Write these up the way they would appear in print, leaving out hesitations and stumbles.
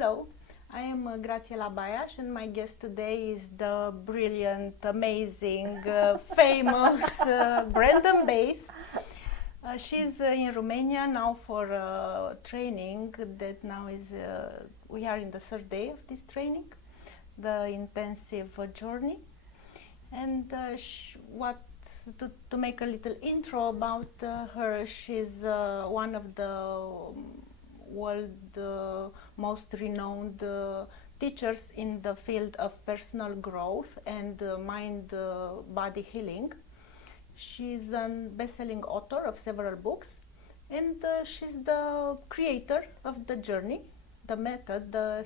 Hello, I am Gratiela Baias, and my guest today is the brilliant, amazing, famous Brandon Bass. She's in Romania now for training that now is, we are in the third day of this training, the intensive journey. And to make a little intro about her, she's one of the world most renowned teachers in the field of personal growth and mind-body healing. She's a best-selling author of several books, and she's the creator of the journey, the method, the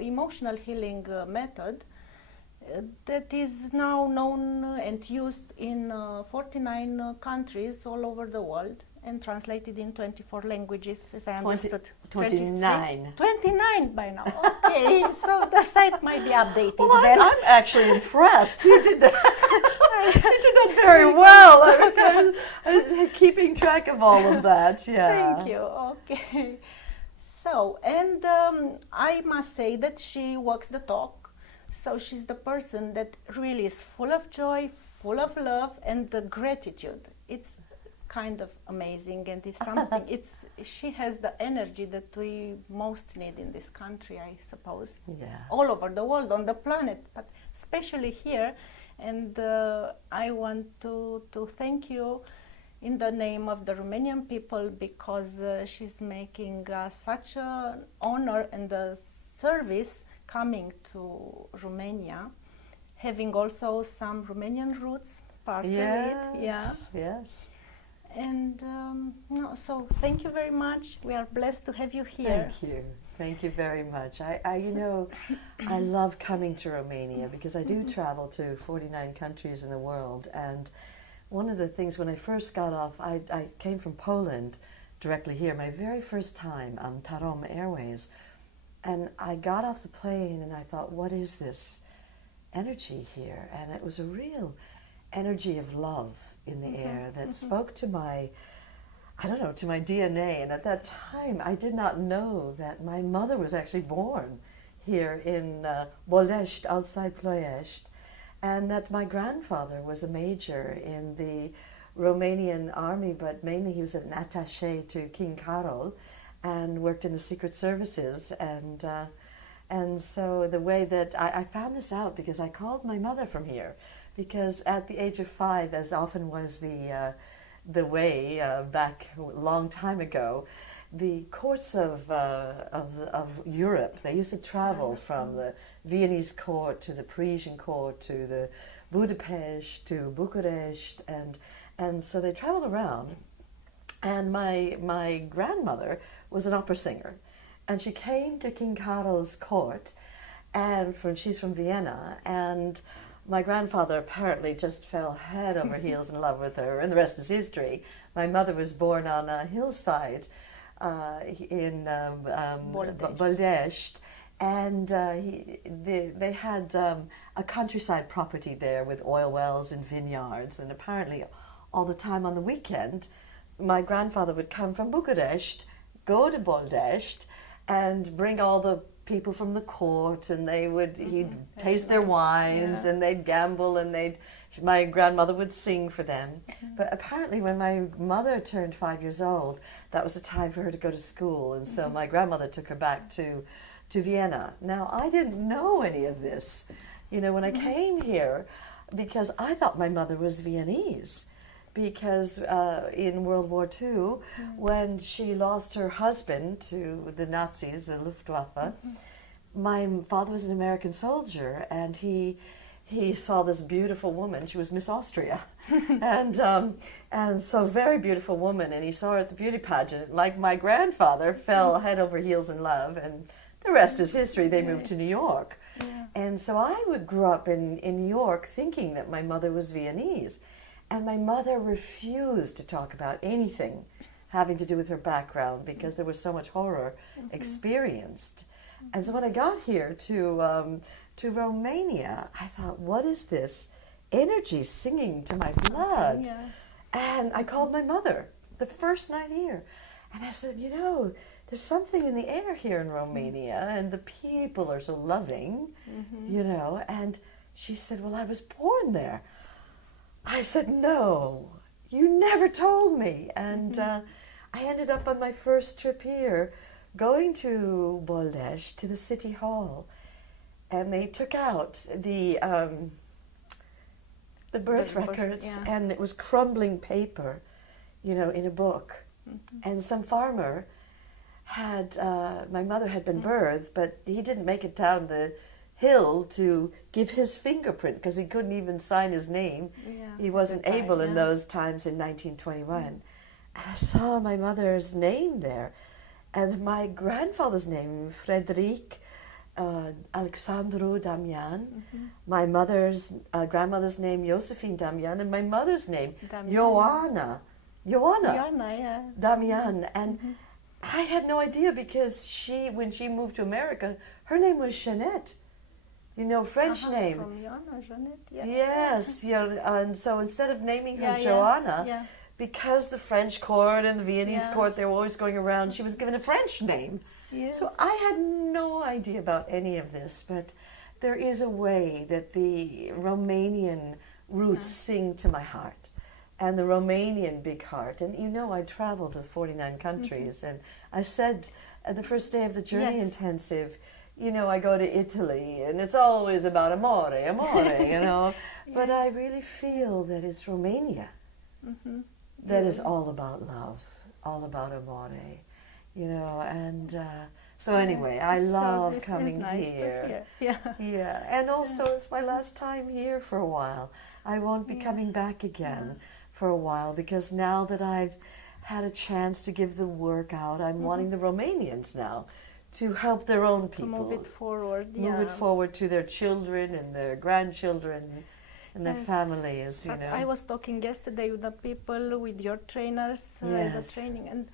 emotional healing method that is now known and used in 49 countries all over the world and translated in 24 languages, as I understood. 29. 29 by now. Okay, so the site might be updated. Well, I'm actually impressed. You did that. You did that very well. Keeping track of all of that. Yeah. Thank you. Okay. So, and I must say that she walks the talk. So she's the person that really is full of joy, full of love, and gratitude. It's kind of amazing, and it's something. She has the energy that we most need in this country, I suppose. Yeah. All over the world, on the planet, but especially here. And I want to thank you in the name of the Romanian people, because she's making such an honor and a service coming to Romania, having also some Romanian roots part of it. Yeah. Yes. And so thank you very much. We are blessed to have you here. Thank you. Thank you very much. I love coming to Romania because I do travel to 49 countries in the world. And one of the things, when I first got off, I came from Poland directly here, my very first time on Tarom Airways. And I got off the plane and I thought, what is this energy here? And it was a real energy of love in the air that spoke to my, to my DNA. And at that time, I did not know that my mother was actually born here in Bolești, outside Ploiești, and that my grandfather was a major in the Romanian army, but mainly he was an attaché to King Carol and worked in the secret services. And so the way that I found this out because I called my mother from here, because at the age of 5, as often was the way back a long time ago, the courts of Europe, they used to travel from the Viennese court to the Parisian court to the Budapest to Bucharest, and so they traveled around. And my grandmother was an opera singer, and she came to King Carol's court, and she's from Vienna, and my grandfather apparently just fell head over heels in love with her, and the rest is history. My mother was born on a hillside in Bolești, and they had a countryside property there with oil wells and vineyards, and apparently all the time on the weekend, my grandfather would come from Bucharest, go to Bolești, and bring all the people from the court, and he'd taste their wines, and they'd gamble, and my grandmother would sing for them. But apparently when my mother turned 5 years old, that was the time for her to go to school, and so my grandmother took her back to Vienna. Now, I didn't know any of this, when I came here, because I thought my mother was Viennese. Because in World War II, when she lost her husband to the Nazis, the Luftwaffe, my father was an American soldier, and he saw this beautiful woman. She was Miss Austria, and so very beautiful woman. And he saw her at the beauty pageant. Like my grandfather, fell head over heels in love, and the rest is history. They moved to New York, and so I grew up in New York thinking that my mother was Viennese. And my mother refused to talk about anything having to do with her background because there was so much horror experienced. And so when I got here to Romania, I thought, what is this energy singing to my blood? And I called my mother the first night here. And I said, there's something in the air here in Romania, and the people are so loving, you know. And she said, well, I was born there. I said, no, you never told me. And I ended up on my first trip here, going to Boldes, to the city hall, and they took out the birth records, and it was crumbling paper, you know, in a book. And some farmer had, my mother had been birthed, but he didn't make it down the hill to give his fingerprint because he couldn't even sign his name. He wasn't able in those times in 1921. And I saw my mother's name there, and my grandfather's name, Frederic Alexandru Damian, my mother's grandmother's name, Josephine Damian, and my mother's name, Joanna Damian. And I had no idea because when she moved to America, her name was Jeanette. You know, French name. From Joanna, Jeanette, Yes, you know, and so instead of naming her Joanna, because the French court and the Viennese court, they were always going around, she was given a French name. So I had no idea about any of this, but there is a way that the Romanian roots sing to my heart, and the Romanian big heart. And you know, I traveled to 49 countries, and I said at the first day of the Journey Intensive, you know, I go to Italy, and it's always about amore, you know. But I really feel that it's Romania that is all about love, all about amore, you know. And so anyway, I love coming here. Yeah, and also it's my last time here for a while. I won't be coming back again for a while, because now that I've had a chance to give the work out, I'm wanting the Romanians now to help their own people. To move it forward. Move it forward to their children and their grandchildren and their families, you know. I was talking yesterday with the people, with your trainers, the training, and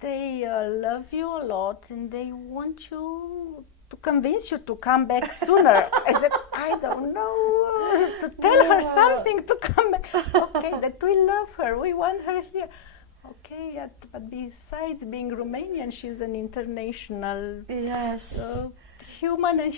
they love you a lot, and they want you to convince you to come back sooner. I said, I don't know, to tell her something to come back. Okay, that we love her, we want her here. Okay, but besides being Romanian, she's an international human, and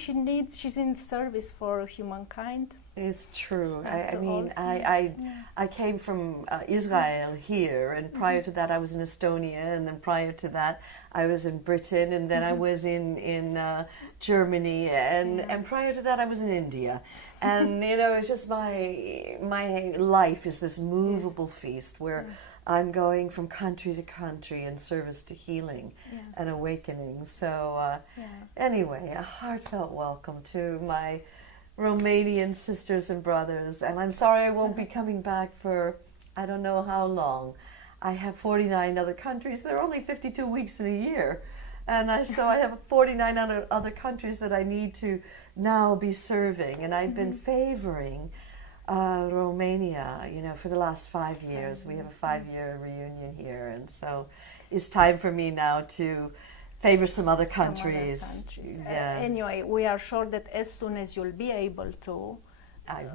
she's in service for humankind. It's true. I mean, I came from Israel here, and prior to that I was in Estonia, and then prior to that I was in Britain, and then I was in Germany, and prior to that I was in India. And you know, it's just my life is this movable feast where I'm going from country to country in service to healing and awakening. So anyway, a heartfelt welcome to my Romanian sisters and brothers, and I'm sorry I won't be coming back for I don't know how long. I have 49 other countries. There are only 52 weeks in a year, and so I have 49 other countries that I need to now be serving, and I've been favoring Romania, you know, for the last 5 years. We have a 5-year reunion here, and so it's time for me now to favor some other countries. Anyway, we are sure that as soon as you'll be able to, I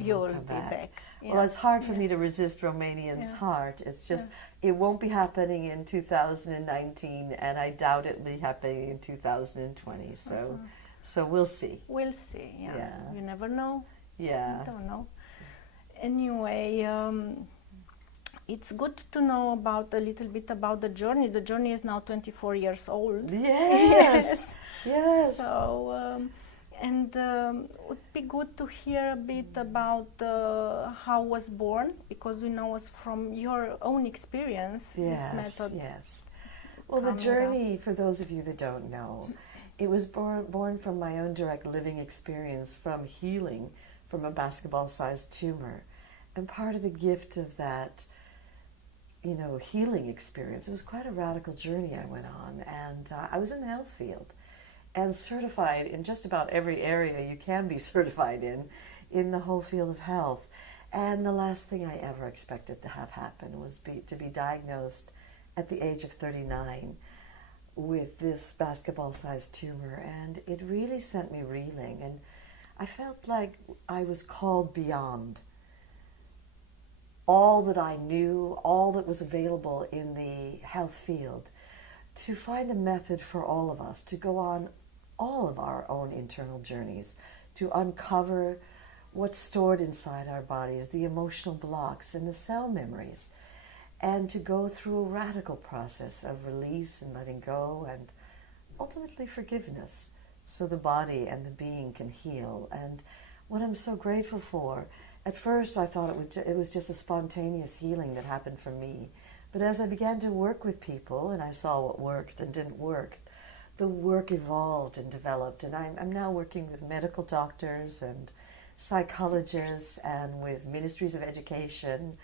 will come back. Well, it's hard for me to resist Romanians' heart. It's just, it won't be happening in 2019, and I doubt it will be happening in 2020. So we'll see. We'll see, You never know. Yeah. I don't know. Anyway, it's good to know about a little bit about the journey. The journey is now 24 years old. Yes. Yes. So, and it would be good to hear a bit about how was born, because we know us from your own experience. Yes. This method. Yes. Well, the journey, for those of you that don't know, it was born from my own direct living experience from healing from a basketball-sized tumor. And part of the gift of that, you know, healing experience, it was quite a radical journey I went on. And I was in the health field and certified in just about every area you can be certified in the whole field of health. And the last thing I ever expected to have happen was to be diagnosed at the age of 39 with this basketball-sized tumor. And it really sent me reeling. And I felt like I was called beyond all that I knew, all that was available in the health field, to find a method for all of us to go on all of our own internal journeys, to uncover what's stored inside our bodies, the emotional blocks and the cell memories, and to go through a radical process of release and letting go and ultimately forgiveness, so the body and the being can heal. And what I'm so grateful for, at first I thought it was just a spontaneous healing that happened for me. But as I began to work with people and I saw what worked and didn't work, the work evolved and developed. And I'm now working with medical doctors and psychologists and with ministries of education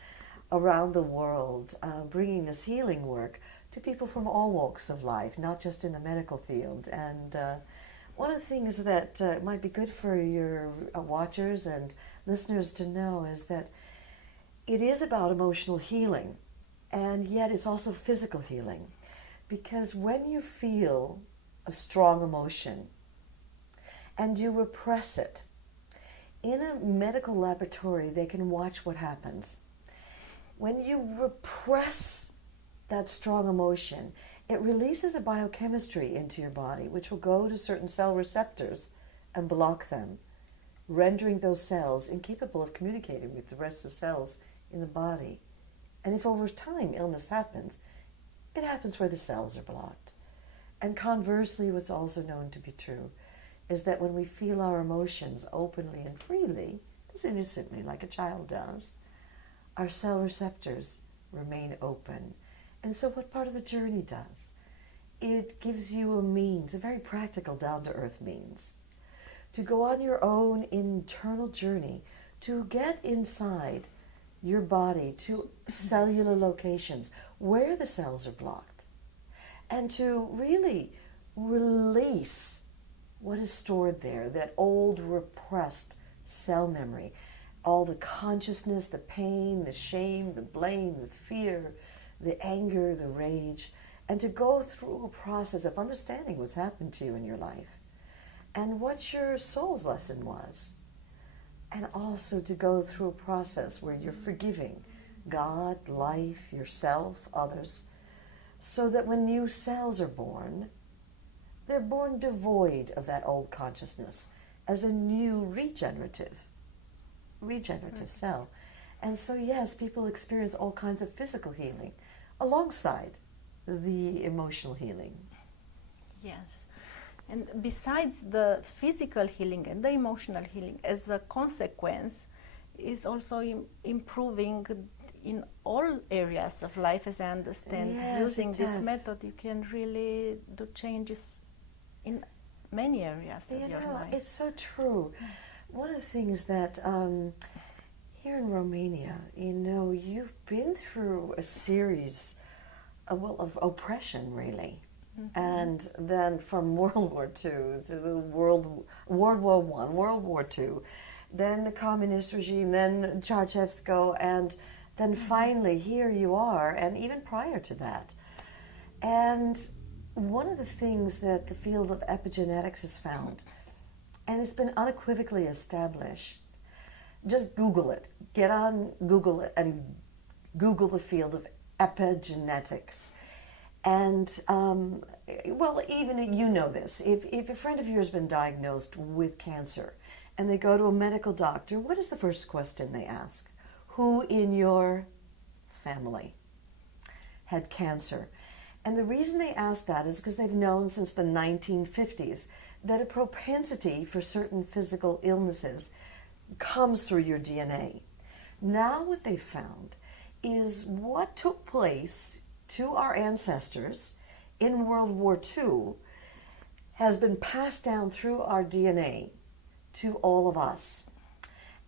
around the world, bringing this healing work to people from all walks of life, not just in the medical field. And one of the things that might be good for your watchers and listeners to know is that it is about emotional healing, and yet it's also physical healing. Because when you feel a strong emotion and you repress it, in a medical laboratory they can watch what happens. When you repress that strong emotion, it releases a biochemistry into your body which will go to certain cell receptors and block them, rendering those cells incapable of communicating with the rest of the cells in the body. And if over time illness happens, it happens where the cells are blocked. And conversely, what's also known to be true is that when we feel our emotions openly and freely, just innocently like a child does, our cell receptors remain open. And so what part of the journey does? It gives you a means, a very practical, down-to-earth means, to go on your own internal journey, to get inside your body to cellular locations where the cells are blocked, and to really release what is stored there, that old repressed cell memory, all the consciousness, the pain, the shame, the blame, the fear, the anger, the rage, and to go through a process of understanding what's happened to you in your life and what your soul's lesson was. And also to go through a process where you're forgiving God, life, yourself, others, so that when new cells are born, they're born devoid of that old consciousness as a new regenerative cell. And so yes, people experience all kinds of physical healing alongside the emotional healing. Yes. And besides the physical healing and the emotional healing, as a consequence, is also improving in all areas of life, as I understand. Yes, using it this does. method, you can really do changes in many areas of your life. It's so true. One of the things that here in Romania, you've been through a series of oppression, really. Mm-hmm. And then from World War II to the World War I, World War II, then the communist regime, then Ceausescu, and then finally here you are, and even prior to that. And one of the things that the field of epigenetics has found, and it's been unequivocally established, just Google it. Get on Google and Google the field of epigenetics. And, even you know this. If a friend of yours has been diagnosed with cancer and they go to a medical doctor, what is the first question they ask? Who in your family had cancer? And the reason they ask that is because they've known since the 1950s that a propensity for certain physical illnesses comes through your DNA. Now what they've found is what took place to our ancestors in World War II has been passed down through our DNA to all of us.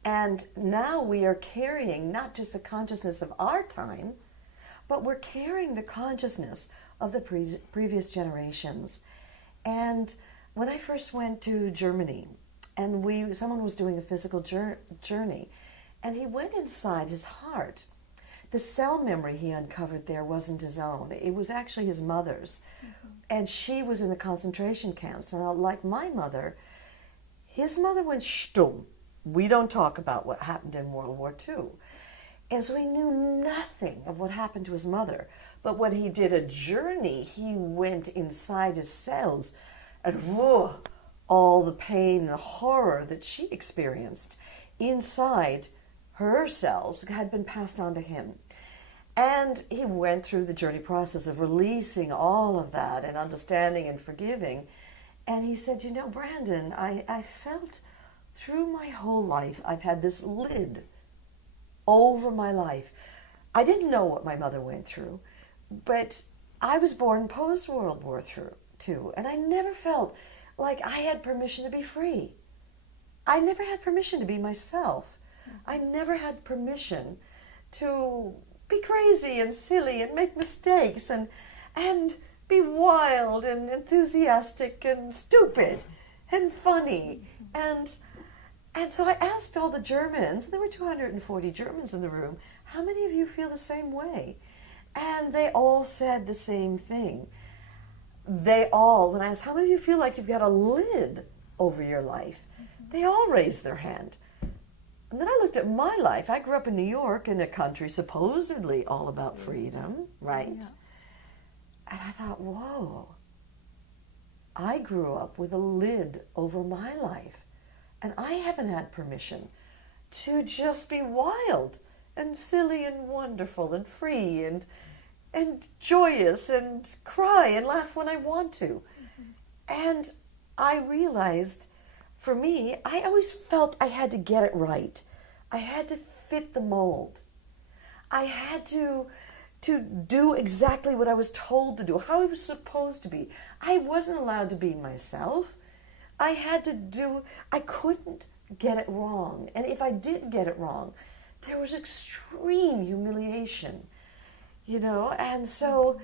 And now we are carrying not just the consciousness of our time, but we're carrying the consciousness of the previous generations. And when I first went to Germany, and someone was doing a physical journey, and he went inside his heart. The cell memory he uncovered there wasn't his own. It was actually his mother's. Mm-hmm. And she was in the concentration camps. And like my mother, his mother went shtum. We don't talk about what happened in World War II. And so he knew nothing of what happened to his mother. But when he did a journey, he went inside his cells and whoa, all the pain, the horror that she experienced inside her cells had been passed on to him. And he went through the journey process of releasing all of that and understanding and forgiving. And he said, you know, Brandon, I felt through my whole life, I've had this lid over my life. I didn't know what my mother went through, but I was born post-World War II, and I never felt like I had permission to be free. I never had permission to be myself. I never had permission to be crazy and silly and make mistakes and be wild and enthusiastic and stupid and funny. And so I asked all the Germans, there were 240 Germans in the room, how many of you feel the same way? And they all said the same thing. They all, when I asked, how many of you feel like you've got a lid over your life? They all raised their hand. And then I looked at my life. I grew up in New York, in a country supposedly all about freedom, right? Yeah. And I thought, whoa, I grew up with a lid over my life. And I haven't had permission to just be wild and silly and wonderful and free and joyous and cry and laugh when I want to. And I realized, for me, I always felt I had to get it right. I had to fit the mold. I had to do exactly what I was told to do, how I was supposed to be. I wasn't allowed to be myself. I couldn't get it wrong. And if I did get it wrong, there was extreme humiliation, you know? And so,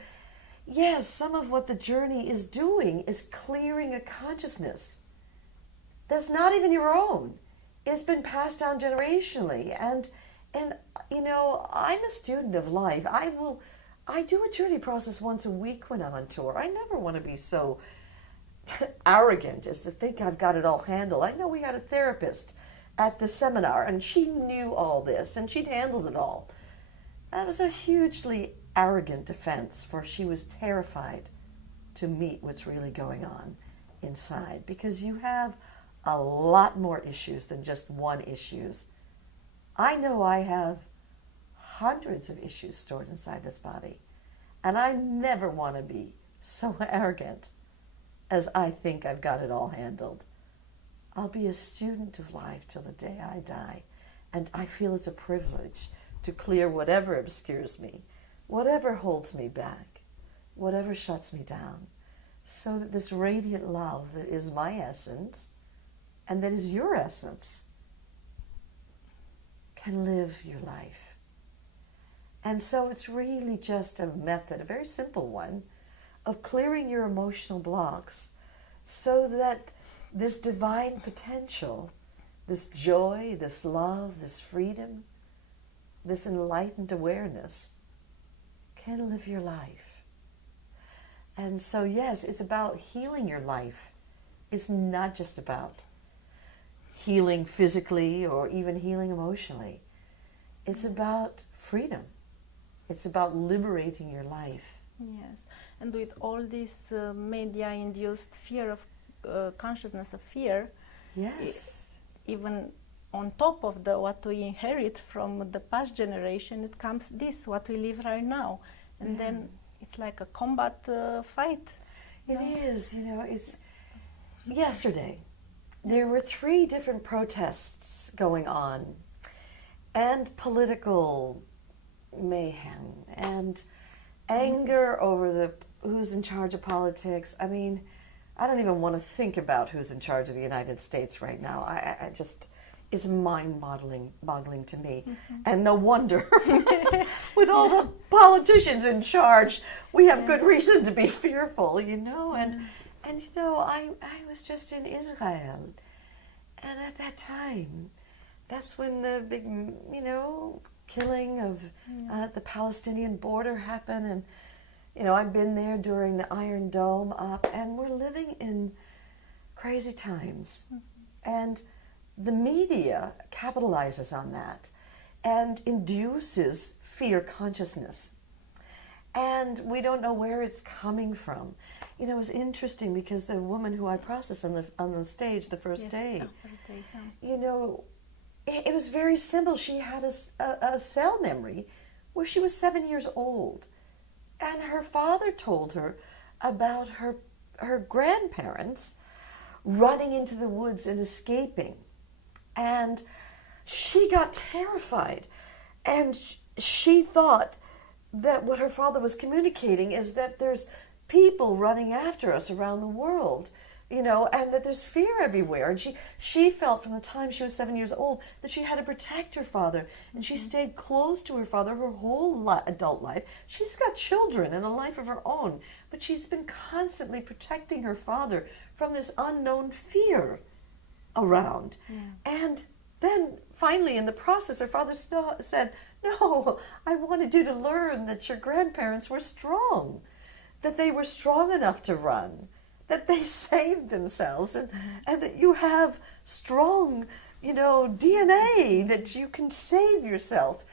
yes, some of what the journey is doing is clearing a consciousness that's not even your own. It's been passed down generationally. And you know, I'm a student of life. I do a journey process once a week when I'm on tour. I never want to be so arrogant as to think I've got it all handled. I know we had a therapist at the seminar and she knew all this and she'd handled it all. That was a hugely arrogant defense, for she was terrified to meet what's really going on inside, because you have a lot more issues than just one issues. I know I have hundreds of issues stored inside this body, and I never want to be so arrogant as I think I've got it all handled. I'll be a student of life till the day I die, and I feel it's a privilege to clear whatever obscures me, whatever holds me back, whatever shuts me down, so that this radiant love that is my essence and that is your essence can live your life. And so it's really just a method, a very simple one, of clearing your emotional blocks so that this divine potential, this joy, this love, this freedom, this enlightened awareness can live your life. And so, yes, it's about healing your life. It's not just about healing physically or even healing emotionally. It's about freedom. It's about liberating your life. Yes, and with all this media-induced fear of consciousness of fear, Yes. even on top of what we inherit from the past generation, it comes this, what we live right now. And then it's like a combat fight. It is, you know, it's yesterday. There were 3 different protests going on, and political mayhem, and anger over who's in charge of politics. I mean, I don't even want to think about who's in charge of the United States right now. I just, it's mind-boggling to me. And no wonder, with all the politicians in charge, we have good reason to be fearful, you know. And you know, I was just in Israel, and at that time, that's when the big, you know, killing of the Palestinian border happened. And you know, I've been there during the Iron Dome up, and we're living in crazy times. And the media capitalizes on that and induces fear consciousness. and we don't know where it's coming from. You know, it was interesting because the woman who I processed on the stage the first day, you know, it was very simple. She had a cell memory where she was 7 years old, and her father told her about her grandparents running into the woods and escaping, and she got terrified, and she thought that what her father was communicating is that there's people running after us around the world, you know, and that there's fear everywhere. And she felt from the time she was 7 years old that she had to protect her father, and she stayed close to her father her whole adult life. She's got children and a life of her own, but she's been constantly protecting her father from this unknown fear around. And then finally in the process, her father said, "No, I wanted you to learn that your grandparents were strong, that they were strong enough to run, that they saved themselves, and that you have strong, you know, DNA, that you can save yourself."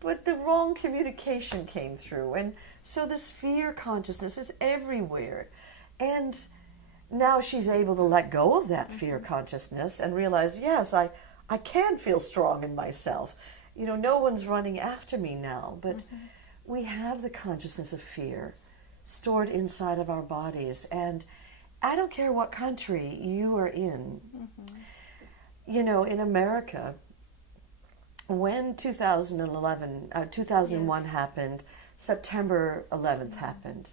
But the wrong communication came through, and so this fear consciousness is everywhere. And now she's able to let go of that fear consciousness and realize, yes, I can feel strong in myself. You know, no one's running after me now, but we have the consciousness of fear stored inside of our bodies. And I don't care what country you are in. You know, in America, when 2001 happened, September 11th happened,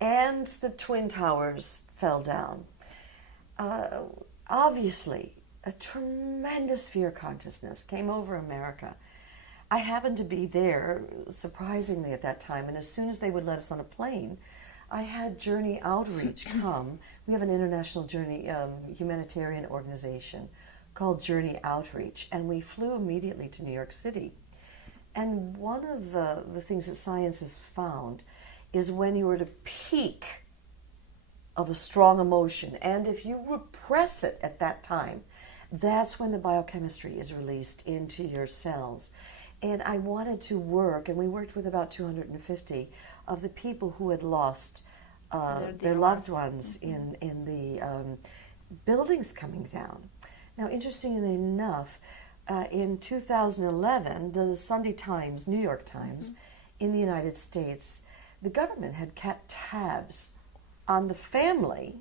and the Twin Towers fell down. Obviously, a tremendous fear consciousness came over America. I happened to be there, surprisingly, at that time, and as soon as they would let us on a plane, I had Journey Outreach come. We have an international journey humanitarian organization called Journey Outreach, and we flew immediately to New York City. And one of the things that science has found is when you were at a peak of a strong emotion, and if you repress it at that time, that's when the biochemistry is released into your cells. And I wanted to work, and we worked with about 250 of the people who had lost their loved ones in the buildings coming down. Now, interestingly enough, in 2011, the Sunday Times, New York Times, in the United States, the government had kept tabs on the families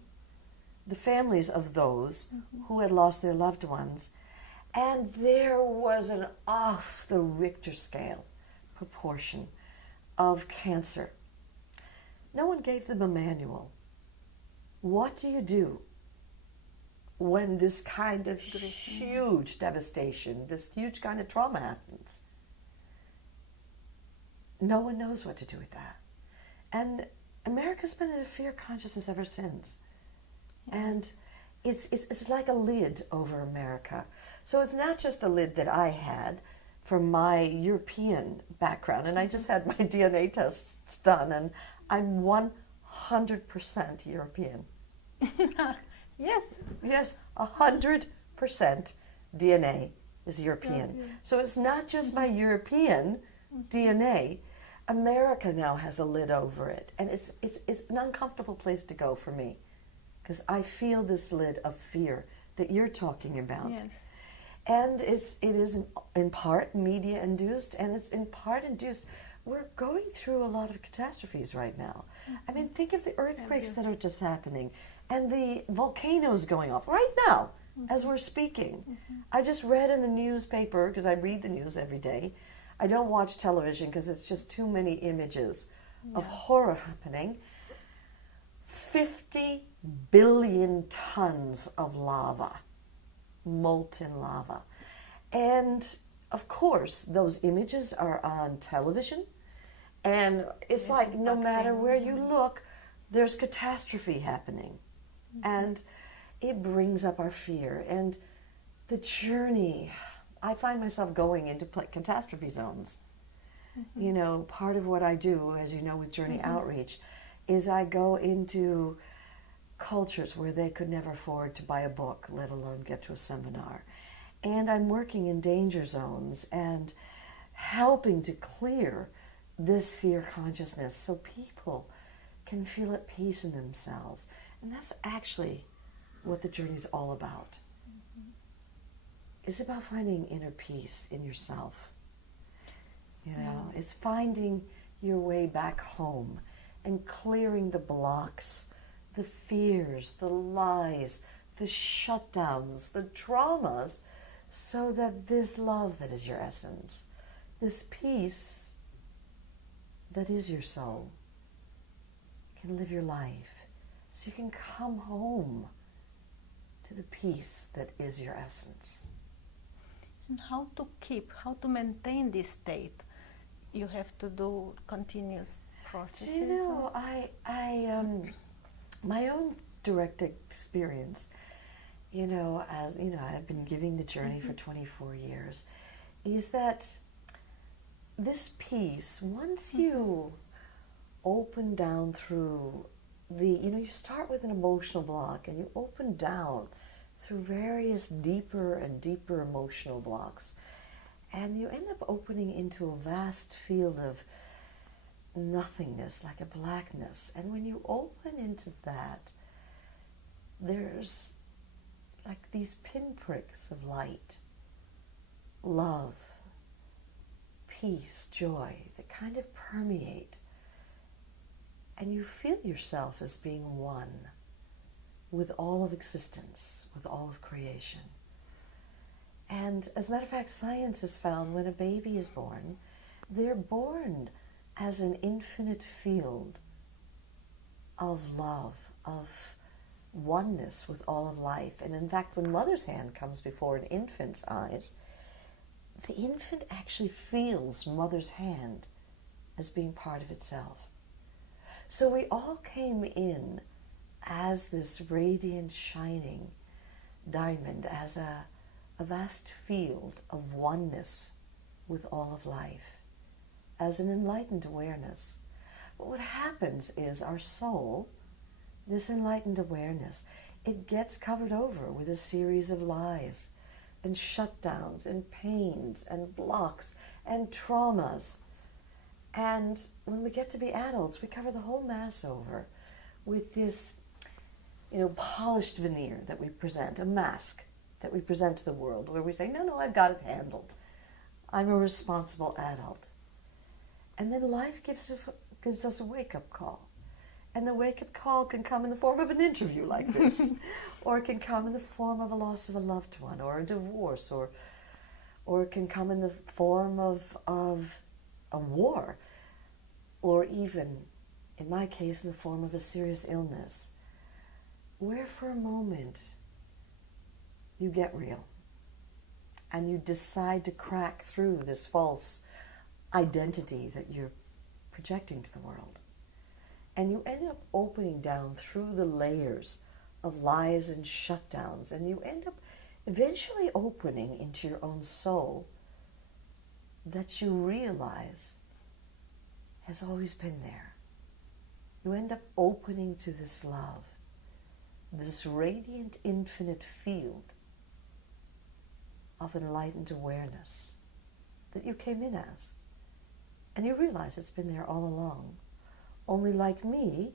of those who had lost their loved ones, and there was an off the Richter scale proportion of cancer. No one gave them a manual. What do you do when this kind of huge devastation, this huge kind of trauma happens? No one knows what to do with that. And America's been in a fear consciousness ever since. And it's like a lid over America. So it's not just the lid that I had from my European background, and I just had my DNA tests done, and I'm 100% European. Yes. Yes, 100% DNA is European. So it's not just my European DNA. America now has a lid over it, and it's an uncomfortable place to go for me, because I feel this lid of fear that you're talking about. Yes. And it is in part media induced, and it's in part induced. We're going through a lot of catastrophes right now. I mean, think of the earthquakes that are just happening, and the volcanoes going off right now as we're speaking. I just read in the newspaper, because I read the news every day. I don't watch television because it's just too many images of horror happening. 50 billion tons of lava, molten lava. And of course, those images are on television. And it's like no matter where you look, there's catastrophe happening. And it brings up our fear. And the journey, I find myself going into catastrophe zones. You know, part of what I do, as you know, with Journey Outreach, is I go into cultures where they could never afford to buy a book, let alone get to a seminar. And I'm working in danger zones and helping to clear this sphere consciousness so people can feel at peace in themselves. And that's actually what the journey is all about. It's about finding inner peace in yourself. You know, it's finding your way back home and clearing the blocks, the fears, the lies, the shutdowns, the traumas, so that this love that is your essence, this peace that is your soul, can live your life. So you can come home to the peace that is your essence. And how to maintain this state? You have to do continuous processes. Do you know, my own direct experience, you know, as you know, I've been giving the journey for 24 years, is that this peace, once you open down through you start with an emotional block and you open down through various deeper and deeper emotional blocks, and you end up opening into a vast field of nothingness, like a blackness. And when you open into that, there's like these pinpricks of light, love, peace, joy that kind of permeate. And you feel yourself as being one with all of existence, with all of creation. And as a matter of fact, science has found when a baby is born, they're born as an infinite field of love, of oneness with all of life. And in fact, when mother's hand comes before an infant's eyes, the infant actually feels mother's hand as being part of itself. So we all came in as this radiant, shining diamond, as a vast field of oneness with all of life, as an enlightened awareness. But what happens is our soul, this enlightened awareness, it gets covered over with a series of lies and shutdowns and pains and blocks and traumas. And when we get to be adults, we cover the whole mass over with this, polished veneer that we present, a mask that we present to the world, where we say, no, I've got it handled. I'm a responsible adult. And then life gives us a wake-up call. And the wake-up call can come in the form of an interview like this, or it can come in the form of a loss of a loved one, or a divorce, or it can come in the form of a war, or even, in my case, in the form of a serious illness, where for a moment you get real and you decide to crack through this false identity that you're projecting to the world. And you end up opening down through the layers of lies and shutdowns, and you end up eventually opening into your own soul that you realize has always been there. You end up opening to this love, this radiant infinite field of enlightened awareness that you came in as. And you realize it's been there all along. Only like me,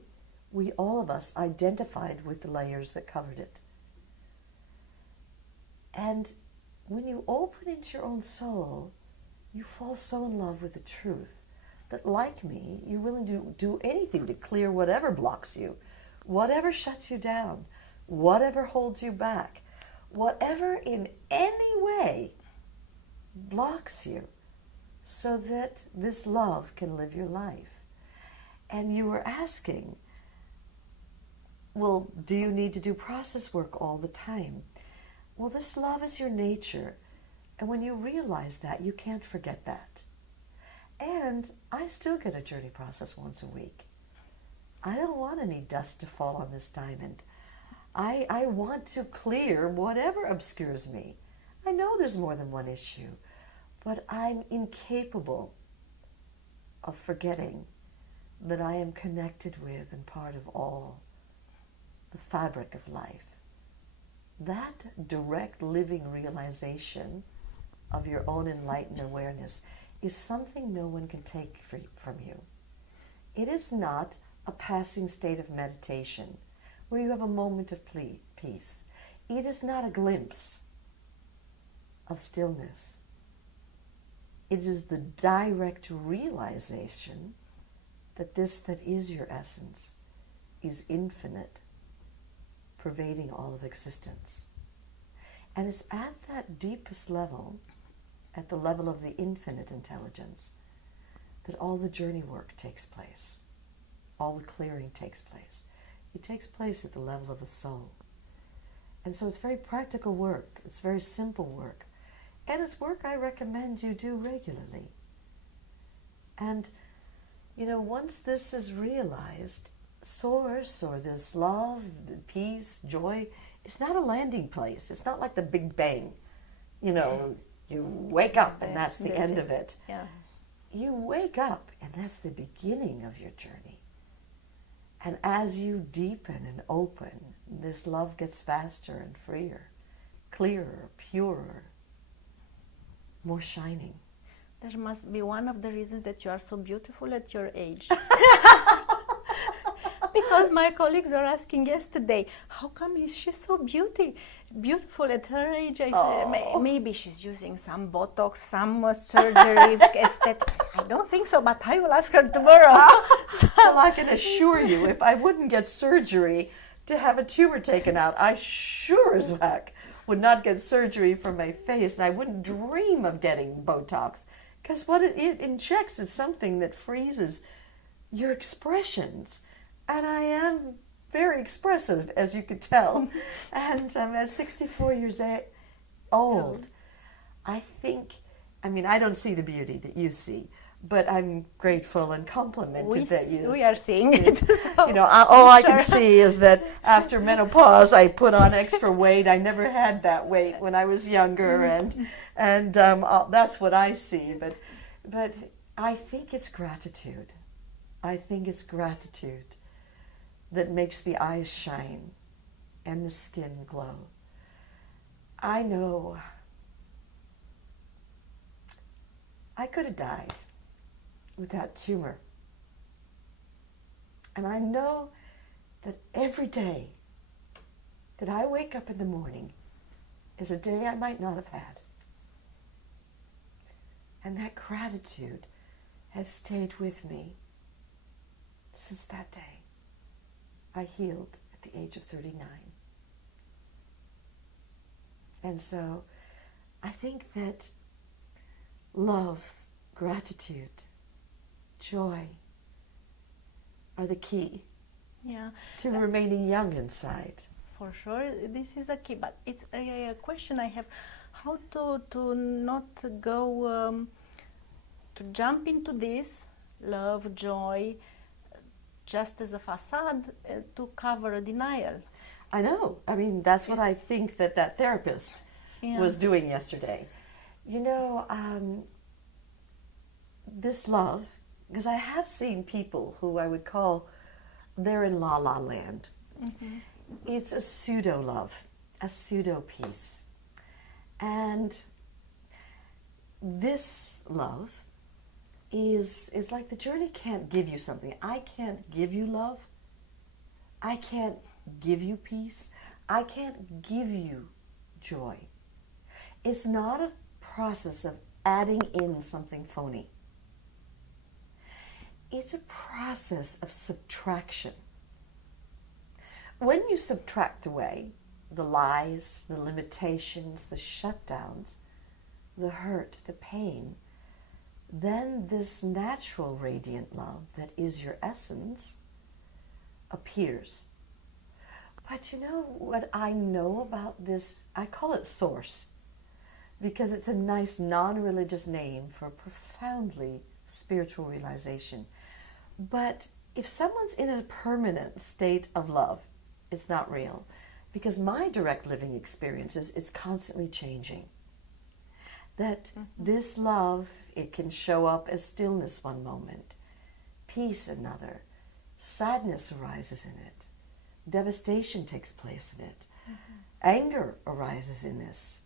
we all of us identified with the layers that covered it. And when you open into your own soul, you fall so in love with the truth that, like me, you're willing to do anything to clear whatever blocks you, whatever shuts you down, whatever holds you back, whatever in any way blocks you, so that this love can live your life. And you were asking, well, do you need to do process work all the time? Well, this love is your nature. And when you realize that, you can't forget that. And I still get a journey process once a week. I don't want any dust to fall on this diamond. I want to clear whatever obscures me. I know there's more than one issue, but I'm incapable of forgetting that I am connected with and part of all the fabric of life. That direct living realization of your own enlightened awareness is something no one can take from you. It is not a passing state of meditation where you have a moment of peace. It is not a glimpse of stillness. It is the direct realization that this that is your essence is infinite, pervading all of existence. And it's at that deepest level, at the level of the infinite intelligence, that all the journey work takes place. All the clearing takes place. It takes place at the level of the soul. And so it's very practical work. It's very simple work. And it's work I recommend you do regularly. And, you know, once this is realized, source or this love, peace, joy, it's not a landing place. It's not like the Big Bang. You know, you wake up and that's the end of it. Yeah. You wake up and that's the beginning of your journey. And as you deepen and open, this love gets faster and freer, clearer, purer, more shining. That must be one of the reasons that you are so beautiful at your age. Because my colleagues were asking yesterday, how come is she so beautiful at her age? I said, maybe she's using some Botox, some surgery, aesthetic. I don't think so, but I will ask her tomorrow. Well, I can assure you, if I wouldn't get surgery to have a tumor taken out, I sure as heck would not get surgery for my face, and I wouldn't dream of getting Botox, because what it injects is something that freezes your expressions. And I am very expressive, as you could tell. And at 64 years old, I think, I mean, I don't see the beauty that you see, but I'm grateful and complimented that you... We are seeing it. So you know, all I can see is that after menopause, I put on extra weight. I never had that weight when I was younger, and that's what I see. But I think it's gratitude. I think it's gratitude that makes the eyes shine and the skin glow. I know I could have died with that tumor. And I know that every day that I wake up in the morning is a day I might not have had. And that gratitude has stayed with me since that day. I healed at the age of 39. And so I think that love, gratitude, joy are the key to remaining young inside. For sure, this is a key. But it's a question I have, how to not go, to jump into this love, joy, just as a facade to cover a denial. I know. I mean, that's what I think that therapist was doing yesterday. You know, this love, because I have seen people who I would call, they're in la la land. Mm-hmm. It's a pseudo love, a pseudo peace. And this love is like the journey can't give you something. I can't give you love. I can't give you peace. I can't give you joy. It's not a process of adding in something phony. It's a process of subtraction. When you subtract away the lies, the limitations, the shutdowns, the hurt, the pain, then this natural radiant love that is your essence appears. But you know what I know about this? I call it source, because it's a nice non-religious name for profoundly spiritual realization. But if someone's in a permanent state of love, it's not real, because my direct living experience is constantly changing. That this love, it can show up as stillness one moment, peace another, sadness arises in it, devastation takes place in it, anger arises in this,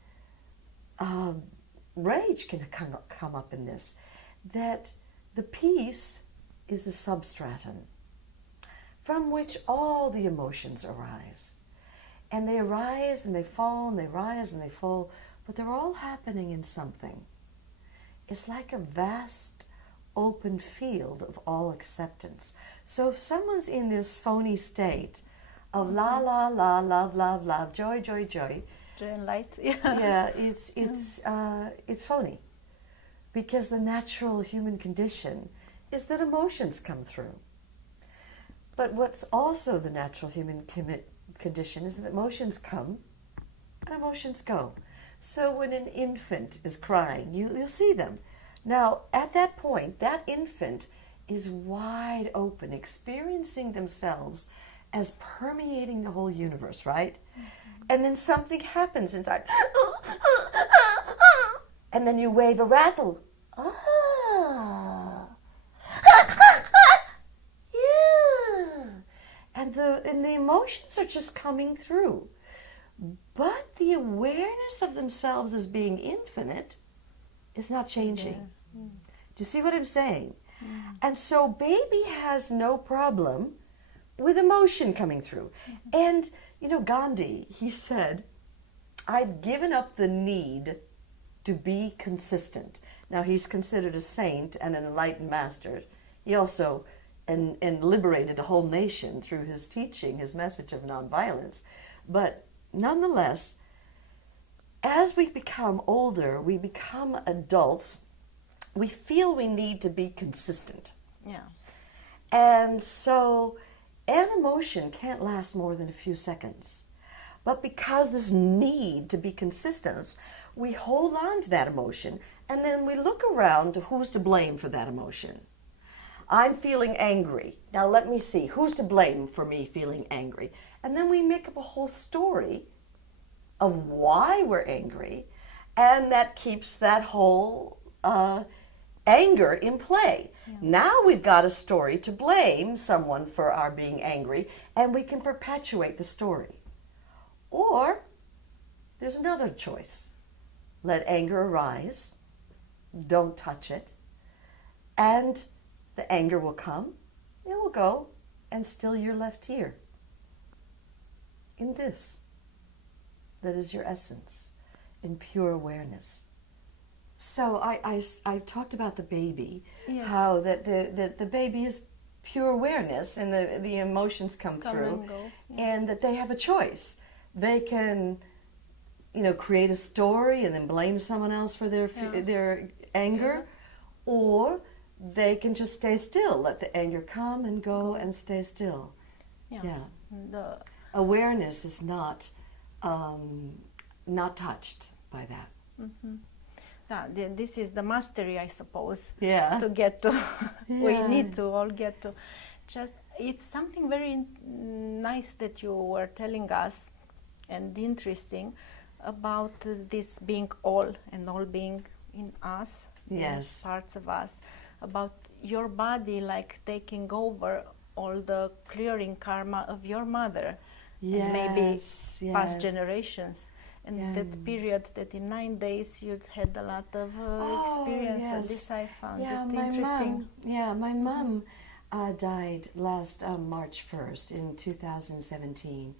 rage can come up in this. that the peace is the substratum from which all the emotions arise. And they arise and they fall and they rise and they fall, but they're all happening in something. It's like a vast open field of all acceptance. So if someone's in this phony state of la la la, love, love, love, joy, joy, joy, Joy and light. Yeah. yeah, it's phony, because the natural human condition is that emotions come through. But what's also the natural human condition is that emotions come and emotions go. So when an infant is crying, you'll see them. Now, at that point, that infant is wide open, experiencing themselves as permeating the whole universe, right? Mm-hmm. And then something happens inside. And then you wave a rattle. Ah. Yeah. And the emotions are just coming through. But the awareness of themselves as being infinite is not changing. Yeah. Mm. Do you see what I'm saying? Mm. And so baby has no problem with emotion coming through. Mm-hmm. And, you know, Gandhi, he said, I've given up the need to be consistent. Now, he's considered a saint and an enlightened master. He also and liberated a whole nation through his teaching, his message of nonviolence. But nonetheless, as we become older, we become adults, we feel we need to be consistent. Yeah. And so an emotion can't last more than a few seconds. But because this need to be consistent, we hold on to that emotion, and then we look around to who's to blame for that emotion. I'm feeling angry. Now let me see, who's to blame for me feeling angry? And then we make up a whole story of why we're angry, and that keeps that whole anger in play. Yeah. Now we've got a story to blame someone for our being angry, and we can perpetuate the story. Or there's another choice. Let anger arise, don't touch it, and the anger will come, it will go, and still you're left here in this. That is your essence, in pure awareness. So I talked about the baby, yes. How that the baby is pure awareness, and the emotions come through, and, yeah. And that they have a choice. They can, you know, create a story and then blame someone else for their anger, yeah. Or they can just stay still, let the anger come and go and stay still. Yeah. Yeah. The awareness is not touched by that. Mm-hmm. This is the mastery, I suppose. Yeah. To get to, yeah. We need to all get to. Just it's something very nice that you were telling us, and interesting about this being all and all being in us. Yes. Parts of us. About your body, like taking over all the clearing karma of your mother. Yes, and maybe yes. Past generations, and yeah. that period that in 9 days you'd had a lot of experience. Yes. And this I found yeah, it my interesting. My mom died last March 1st in 2017.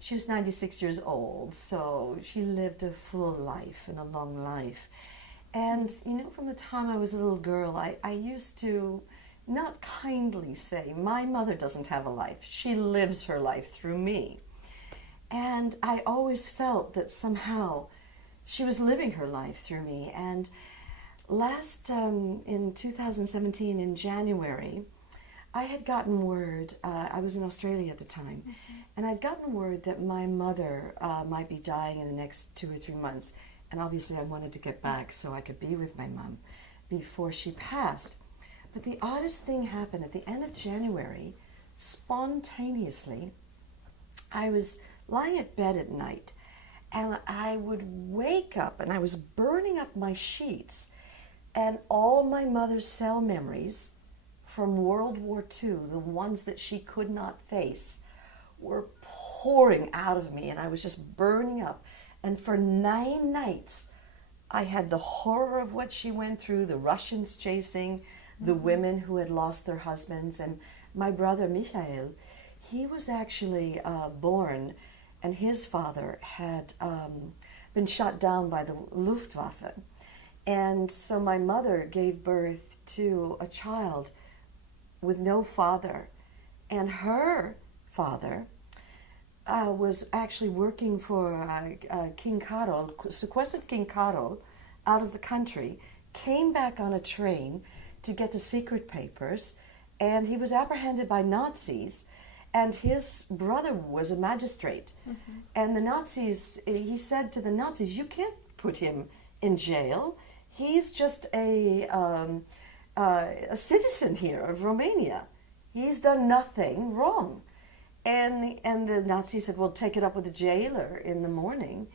She was 96 years old, so she lived a full life and a long life. And, you know, from the time I was a little girl, I used to not kindly say, my mother doesn't have a life. She lives her life through me. And I always felt that somehow she was living her life through me. And last, in 2017, in January, I had gotten word, I was in Australia at the time, mm-hmm. and I'd gotten word that my mother might be dying in the next 2 or 3 months. And obviously I wanted to get back so I could be with my mom before she passed. But the oddest thing happened at the end of January, spontaneously. I was lying at bed at night, and I would wake up, and I was burning up my sheets, and all my mother's cell memories from World War II, the ones that she could not face, were pouring out of me, and I was just burning up. And for 9 nights, I had the horror of what she went through, the Russians chasing the women who had lost their husbands. And my brother Michael, he was actually born, and his father had been shot down by the Luftwaffe. And so my mother gave birth to a child with no father. And her father was actually working for King Carol, sequestered King Carol out of the country, came back on a train to get the secret papers, and he was apprehended by Nazis, and his brother was a magistrate. And the Nazis, he said to the Nazis, you can't put him in jail. He's just a citizen here of Romania. He's done nothing wrong. And the Nazis said, well, take it up with the jailer in the morning.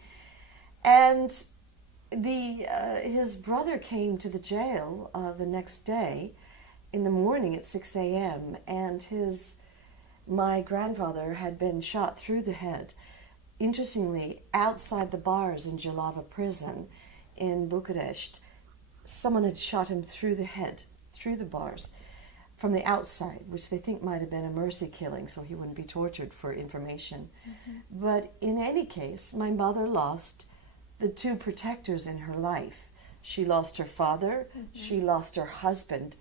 And his brother came to the jail the next day in the morning at 6 a.m. and my grandfather had been shot through the head. Interestingly, outside the bars in Jalava prison in Bucharest, someone had shot him through the head, through the bars, from the outside, which they think might have been a mercy killing so he wouldn't be tortured for information. But in any case, my mother lost the two protectors in her life. She lost her father, she lost her husband,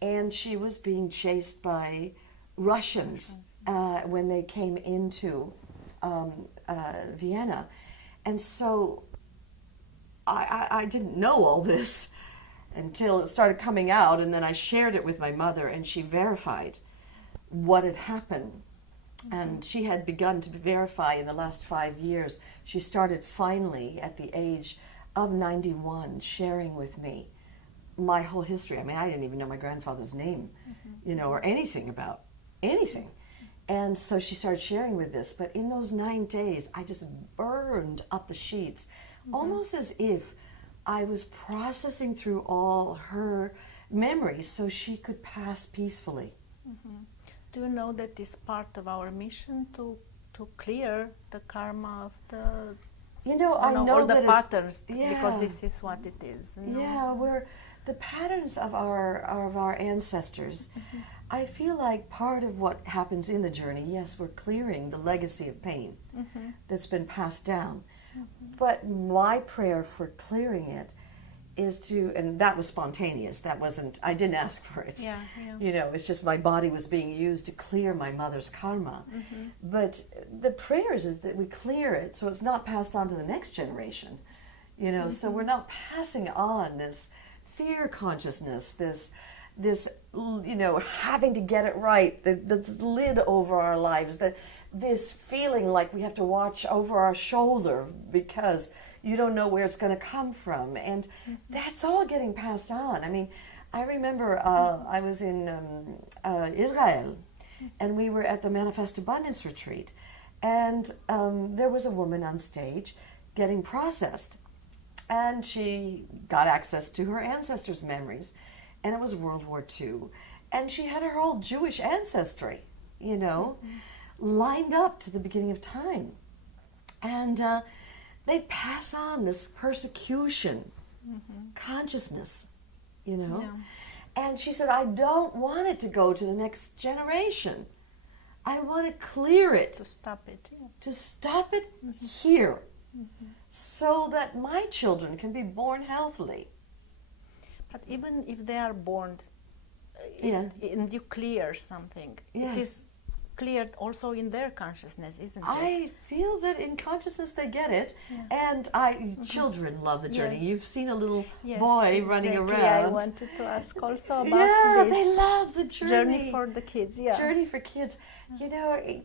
and she was being chased by Russians when they came into Vienna. And so I didn't know all this until it started coming out, and then I shared it with my mother, and she verified what had happened. And she had begun to verify in the last 5 years. She started finally at the age of 91 sharing with me my whole history. I mean, I didn't even know my grandfather's name, or anything about anything. And so she started sharing with this. But in those 9 days, I just burned up the sheets, almost as if I was processing through all her memories so she could pass peacefully. Do you know that it's part of our mission to clear the karma of the I know or the that patterns, because this is what it is. Yeah, we're the patterns of our ancestors. I feel like part of what happens in the journey, yes, we're clearing the legacy of pain that's been passed down. But my prayer for clearing it is to, and that was spontaneous, that wasn't, I didn't ask for it. It's just my body was being used to clear my mother's karma. But the prayers is that we clear it so it's not passed on to the next generation. So we're not passing on this fear consciousness, this having to get it right, this lid over our lives, this feeling like we have to watch over our shoulder because you don't know where it's going to come from. And that's all getting passed on. I mean, I remember I was in Israel, and we were at the Manifest Abundance Retreat, and there was a woman on stage getting processed, and she got access to her ancestors' memories, and it was World War II, and she had her whole Jewish ancestry, lined up to the beginning of time. And they'd pass on this persecution consciousness, And she said, I don't want it to go to the next generation. I want to clear it. To stop it. To stop it here. So that my children can be born healthily. But even if they are born and you clear something, it is cleared also in their consciousness, isn't it? I feel that in consciousness they get it, and children love the journey. You've seen a little boy running around. I wanted to ask also about this. They love the journey for the kids. Journey for kids.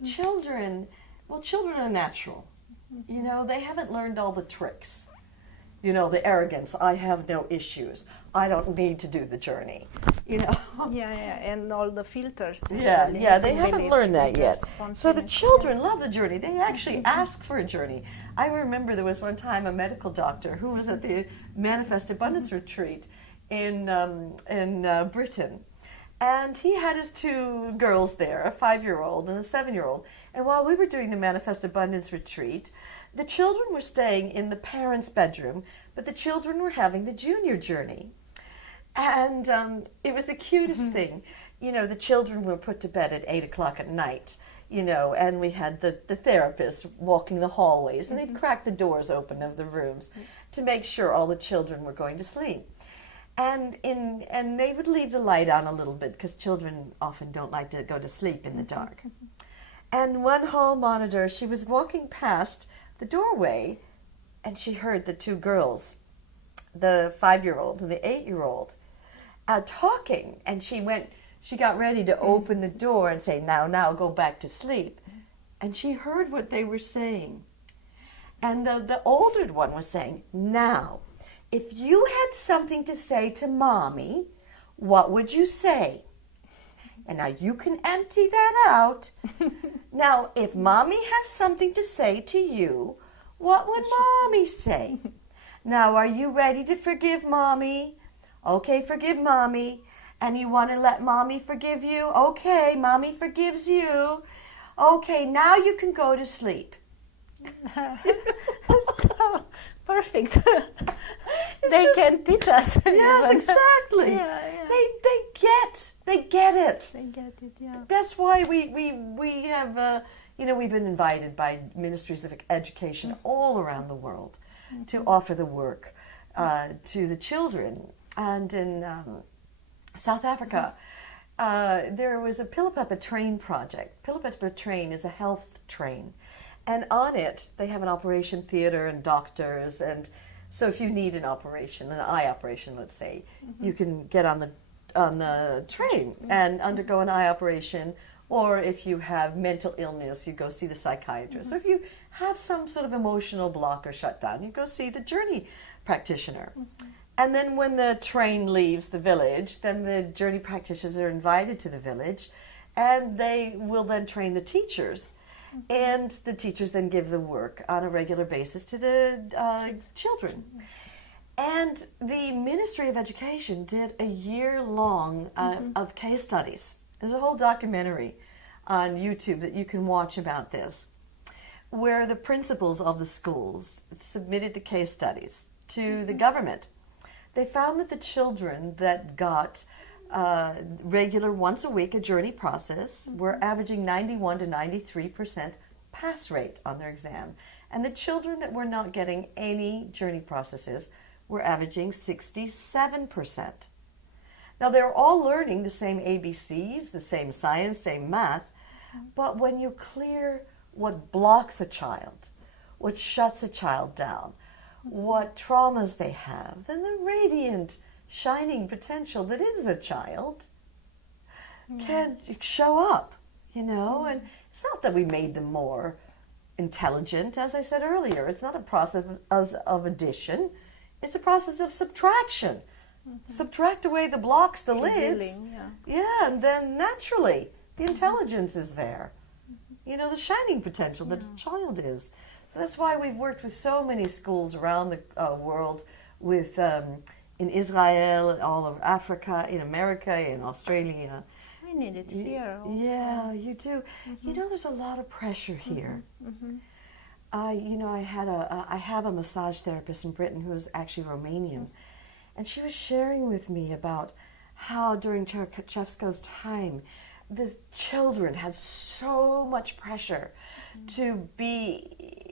Children are natural. They haven't learned all the tricks. The arrogance, I have no issues, I don't need to do the journey, and all the filters. They haven't learned that yet. So the children love the journey. They actually ask for a journey. I remember there was one time a medical doctor who was at the Manifest Abundance Retreat in Britain. And he had his 2 girls there, a 5-year-old and a 7-year-old. And while we were doing the Manifest Abundance Retreat, the children were staying in the parents' bedroom, but the children were having the junior journey. And it was the cutest thing. You know, the children were put to bed at 8 o'clock at night, you know, and we had the therapist walking the hallways, and they'd crack the doors open of the rooms to make sure all the children were going to sleep. And they would leave the light on a little bit because children often don't like to go to sleep in the dark. And one hall monitor, she was walking past the doorway, and she heard the two girls, the 5-year-old and the 8-year-old, talking. And she got ready to open the door and say, now, go back to sleep. And she heard what they were saying. And the older one was saying, now, if you had something to say to Mommy, what would you say? And now you can empty that out. Now, if Mommy has something to say to you, what would Mommy say? Now, are you ready to forgive Mommy? Okay, forgive Mommy. And you want to let Mommy forgive you? Okay, Mommy forgives you. Okay, now you can go to sleep. So perfect. They can teach us. Yes, exactly. Yeah. They get it. They get it, yeah. That's why we have, we've been invited by ministries of education all around the world to offer the work to the children. And in South Africa, there was a Pilipapa Train project. Pilipapa Train is a health train. And on it, they have an operation theater and doctors. And so if you need an operation, an eye operation, let's say, you can get on the train and undergo an eye operation. Or if you have mental illness, you go see the psychiatrist. Or if you have some sort of emotional block or shutdown, you go see the journey practitioner. And then when the train leaves the village, then the journey practitioners are invited to the village, and they will then train the teachers. And the teachers then give the work on a regular basis to the children. And the Ministry of Education did a year-long of case studies. There's a whole documentary on YouTube that you can watch about this, where the principals of the schools submitted the case studies to the government. They found that the children that got regular once a week a journey process were averaging 91 to 93% pass rate on their exam. And the children that were not getting any journey processes were averaging 67%. Now they're all learning the same ABCs, the same science, same math, but when you clear what blocks a child, what shuts a child down, what traumas they have, then the radiant, shining potential that is a child can show up, and it's not that we made them more intelligent. As I said earlier, it's not a process of addition, it's a process of subtraction. Subtract away the blocks, the lids, and then naturally the intelligence is there, the shining potential that a child is. So that's why we've worked with so many schools around the world, with in Israel, in all of Africa, in America, in Australia. I need it here also. Yeah, you do. There's a lot of pressure here. I have a massage therapist in Britain who is actually Romanian, and she was sharing with me about how during Ceausescu's time, the children had so much pressure to be,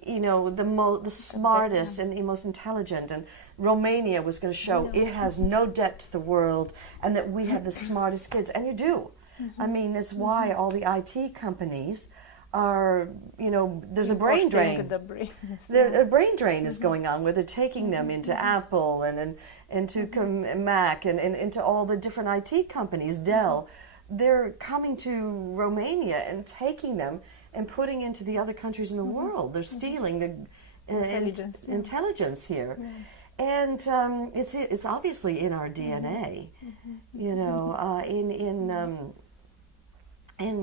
the smartest and the most intelligent, and Romania was going to show it has no debt to the world and that we have the smartest kids, and you do. I mean, it's why all the IT companies are, there's a brain drain. A brain drain is going on where they're taking them into Apple and into Mac and into all the different IT companies, Dell. They're coming to Romania and taking them and putting into the other countries in the world. They're stealing the intelligence here. And it's obviously in our DNA. In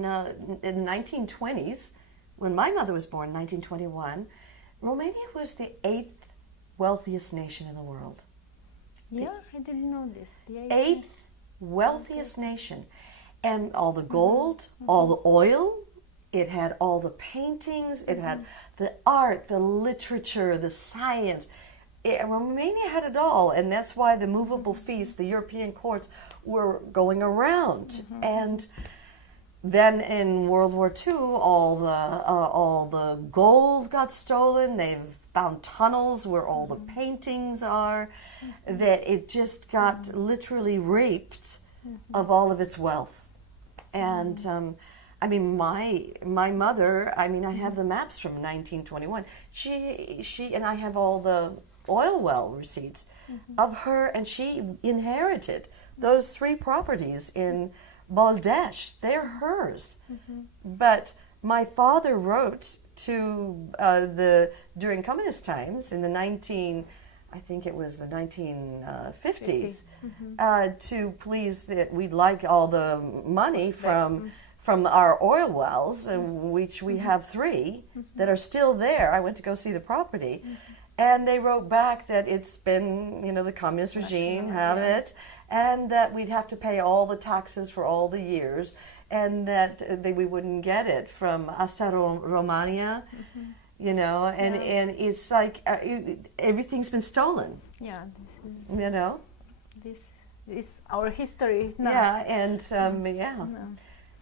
the 1920s, when my mother was born in 1921, Romania was the 8th wealthiest nation in the world. Yeah, I didn't know this. The 8th wealthiest nation. And all the gold, all the oil, it had all the paintings, it had the art, the literature, the science. Romania had it all, and that's why the movable feasts, the European courts, were going around. And then in World War II, all the gold got stolen. They've found tunnels where all the paintings are. That it just got literally raped of all of its wealth. And I mean, my mother. I mean, I have the maps from 1921. She and I have all the oil well receipts of her, and she inherited those 3 properties in Bangladesh. They're hers. But my father wrote to during communist times in the I think it was the 1950s, to please that we'd like all the money from our oil wells, which we have 3 that are still there. I went to go see the property. And they wrote back that it's been, the communist regime have it, and that we'd have to pay all the taxes for all the years, and that we wouldn't get it from Romania, and it's like everything's been stolen. Yeah, This is our history now. Yeah, and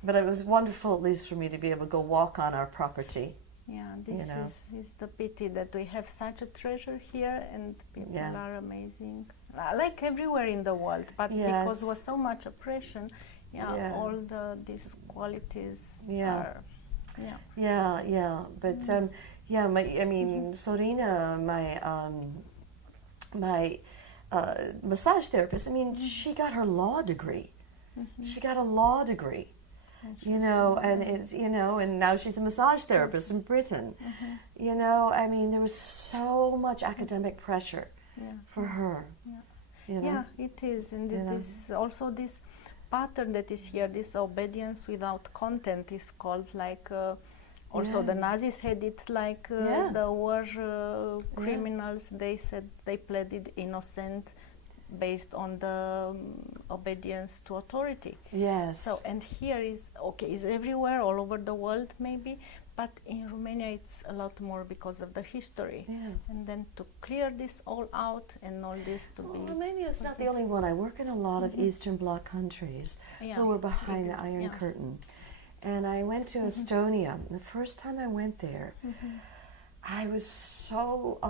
but it was wonderful, at least for me, to be able to go walk on our property. Yeah, this is the pity that we have such a treasure here, and people are amazing, like everywhere in the world. But because there was so much oppression, all these qualities are. But Sorina, my massage therapist. I mean, she got her law degree. She got a law degree. And it's, and now she's a massage therapist in Britain. I mean, there was so much academic pressure for her. Yeah, it is. And it is also this pattern that is here, this obedience without content is called, like, also the Nazis had it, like the war criminals, they said they pleaded innocent based on the obedience to authority. Yes. So, and here is everywhere, all over the world maybe, but in Romania it's a lot more because of the history. And then to clear this all out and all this to be... Romania is not the only one. I work in a lot of Eastern Bloc countries who were behind the Iron Curtain. And I went to Estonia. The first time I went there, I was so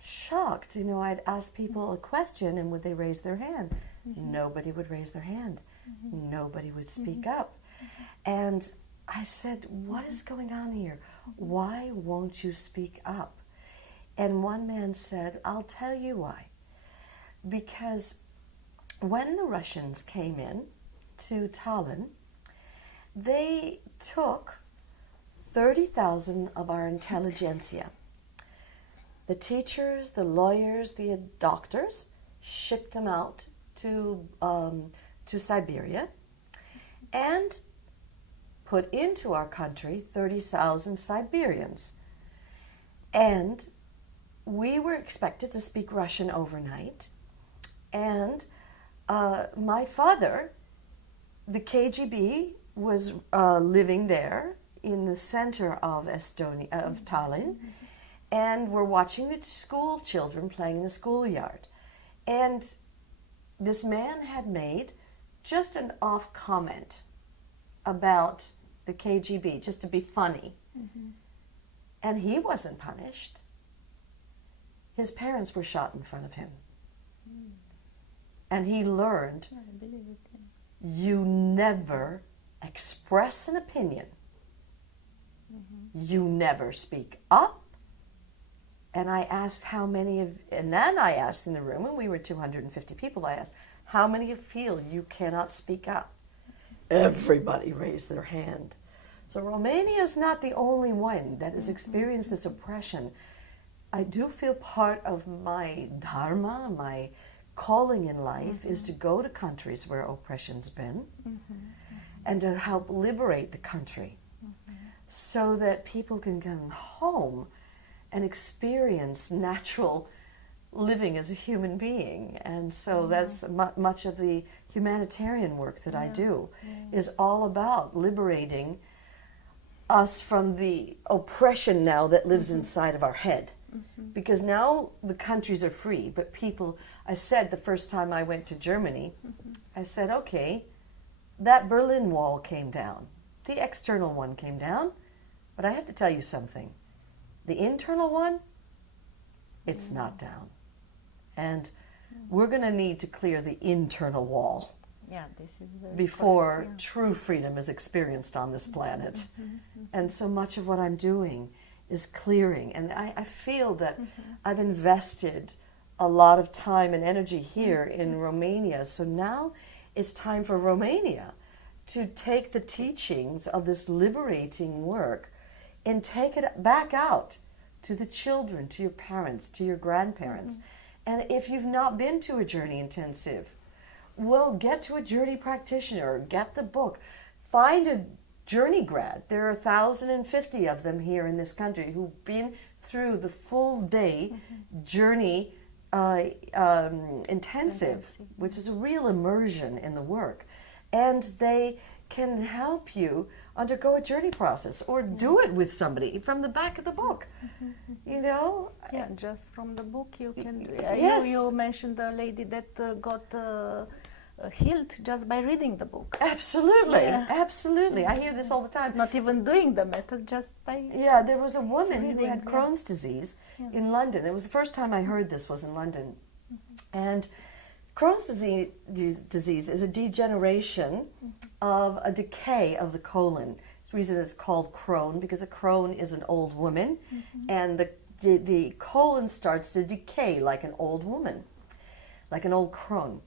shocked. I'd ask people a question, and would they raise their hand? Nobody would raise their hand. Nobody would speak up. And I said, what is going on here? Why won't you speak up? And one man said, I'll tell you why. Because when the Russians came in to Tallinn, they took 30,000 of our intelligentsia. The teachers, the lawyers, the doctors, shipped them out to Siberia and put into our country 30,000 Siberians. And we were expected to speak Russian overnight. And my father, the KGB, was living there in the center of Estonia, of Tallinn, and we're watching the school children playing in the schoolyard. And this man had made just an off comment about the KGB, just to be funny. And he wasn't punished. His parents were shot in front of him. And he learned, you never express an opinion. You never speak up. And I asked how many of, and then I asked in the room, and we were 250 people, I asked, how many of you feel you cannot speak up? Everybody raised their hand. So Romania is not the only one that has experienced this oppression. I do feel part of my dharma, my calling in life, is to go to countries where oppression's been and to help liberate the country so that people can come home and experience natural living as a human being. And so that's much of the humanitarian work that I do is all about liberating us from the oppression now that lives inside of our head. Because now the countries are free, but people, I said the first time I went to Germany, I said, okay, that Berlin Wall came down. The external one came down, but I have to tell you something. The internal one, it's not down. And we're going to need to clear the internal wall This is very before important, true freedom is experienced on this planet. And so much of what I'm doing is clearing. And I feel that I've invested a lot of time and energy here in Romania. So now it's time for Romania to take the teachings of this liberating work and take it back out to the children, to your parents, to your grandparents. And if you've not been to a journey intensive, well, get to a journey practitioner, get the book, find a journey grad. There are 1,050 of them here in this country who've been through the full day journey intensive, which is a real immersion in the work. And they can help you undergo a journey process or do it with somebody from the back of the book. You know? Just from the book you can do. Yes. You mentioned the lady that got healed just by reading the book. Absolutely, absolutely. I hear this all the time. Not even doing the method, just by... Yeah, there was a woman who reading, had Crohn's disease in London. It was the first time I heard this was in London. And Crohn's disease is a degeneration of a decay of the colon. The reason it's called Crohn, because a crone is an old woman, and the colon starts to decay like an old woman, like an old crone.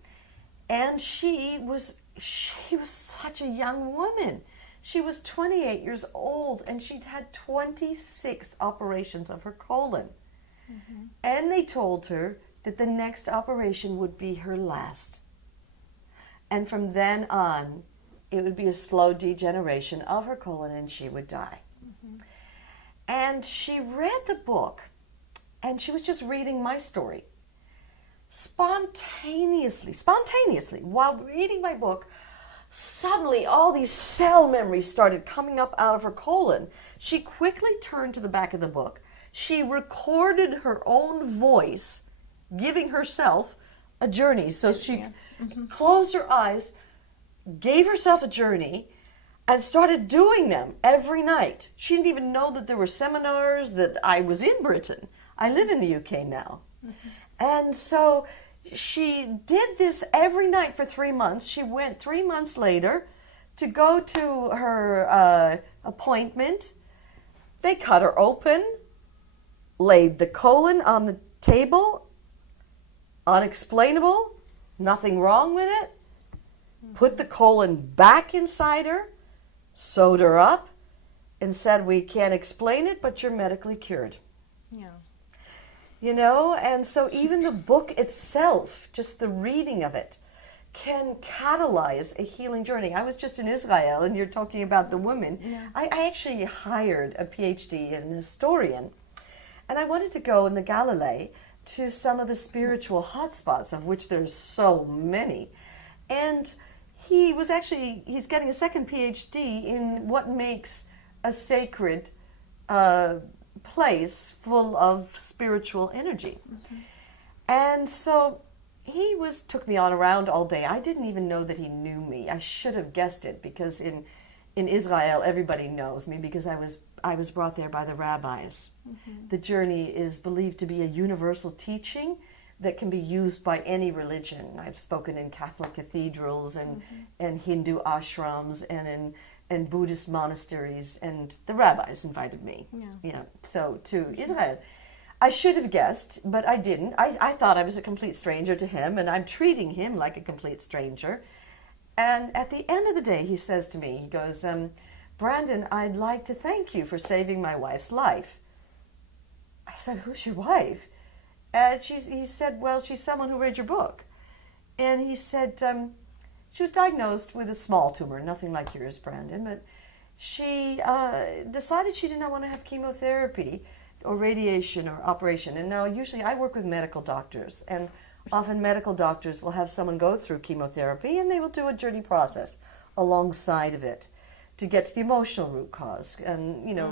And she was such a young woman. She was 28 years old, and she'd had 26 operations of her colon. And they told her that the next operation would be her last. And from then on, it would be a slow degeneration of her colon and she would die. And she read the book, and she was just reading my story. Spontaneously, while reading my book, suddenly all these cell memories started coming up out of her colon. She quickly turned to the back of the book. She recorded her own voice giving herself a journey. So she closed her eyes, gave herself a journey, and started doing them every night. She didn't even know that there were seminars, that I was in Britain. I live in the UK now. And so she did this every night for 3 months. She went 3 months later to go to her appointment. They cut her open, laid the colon on the table, unexplainable, nothing wrong with it, put the colon back inside her, sewed her up, and said, we can't explain it, but you're medically cured. You know, and so even the book itself, just the reading of it, can catalyze a healing journey. I was just in Israel, and you're talking about the woman. I actually hired a PhD and an historian, and I wanted to go in the Galilee to some of the spiritual hotspots, of which there's so many. And he's getting a second PhD in what makes a sacred place full of spiritual energy. And so he took me on around all day. I didn't even know that he knew me. I should have guessed it, because in Israel everybody knows me, because I was brought there by the rabbis. The journey is believed to be a universal teaching that can be used by any religion. I've spoken in Catholic cathedrals and Hindu ashrams and in Buddhist monasteries, and the rabbis invited me. So to Israel. I should have guessed, but I didn't. I thought I was a complete stranger to him, and I'm treating him like a complete stranger. And at the end of the day, he says to me, he goes, Brandon, I'd like to thank you for saving my wife's life. I said, who's your wife? And he said, well, she's someone who read your book. And he said, she was diagnosed with a small tumor, nothing like yours, Brandon, but she decided she did not want to have chemotherapy or radiation or operation. And now usually I work with medical doctors, and often medical doctors will have someone go through chemotherapy, and they will do a journey process alongside of it to get to the emotional root cause. And, you know,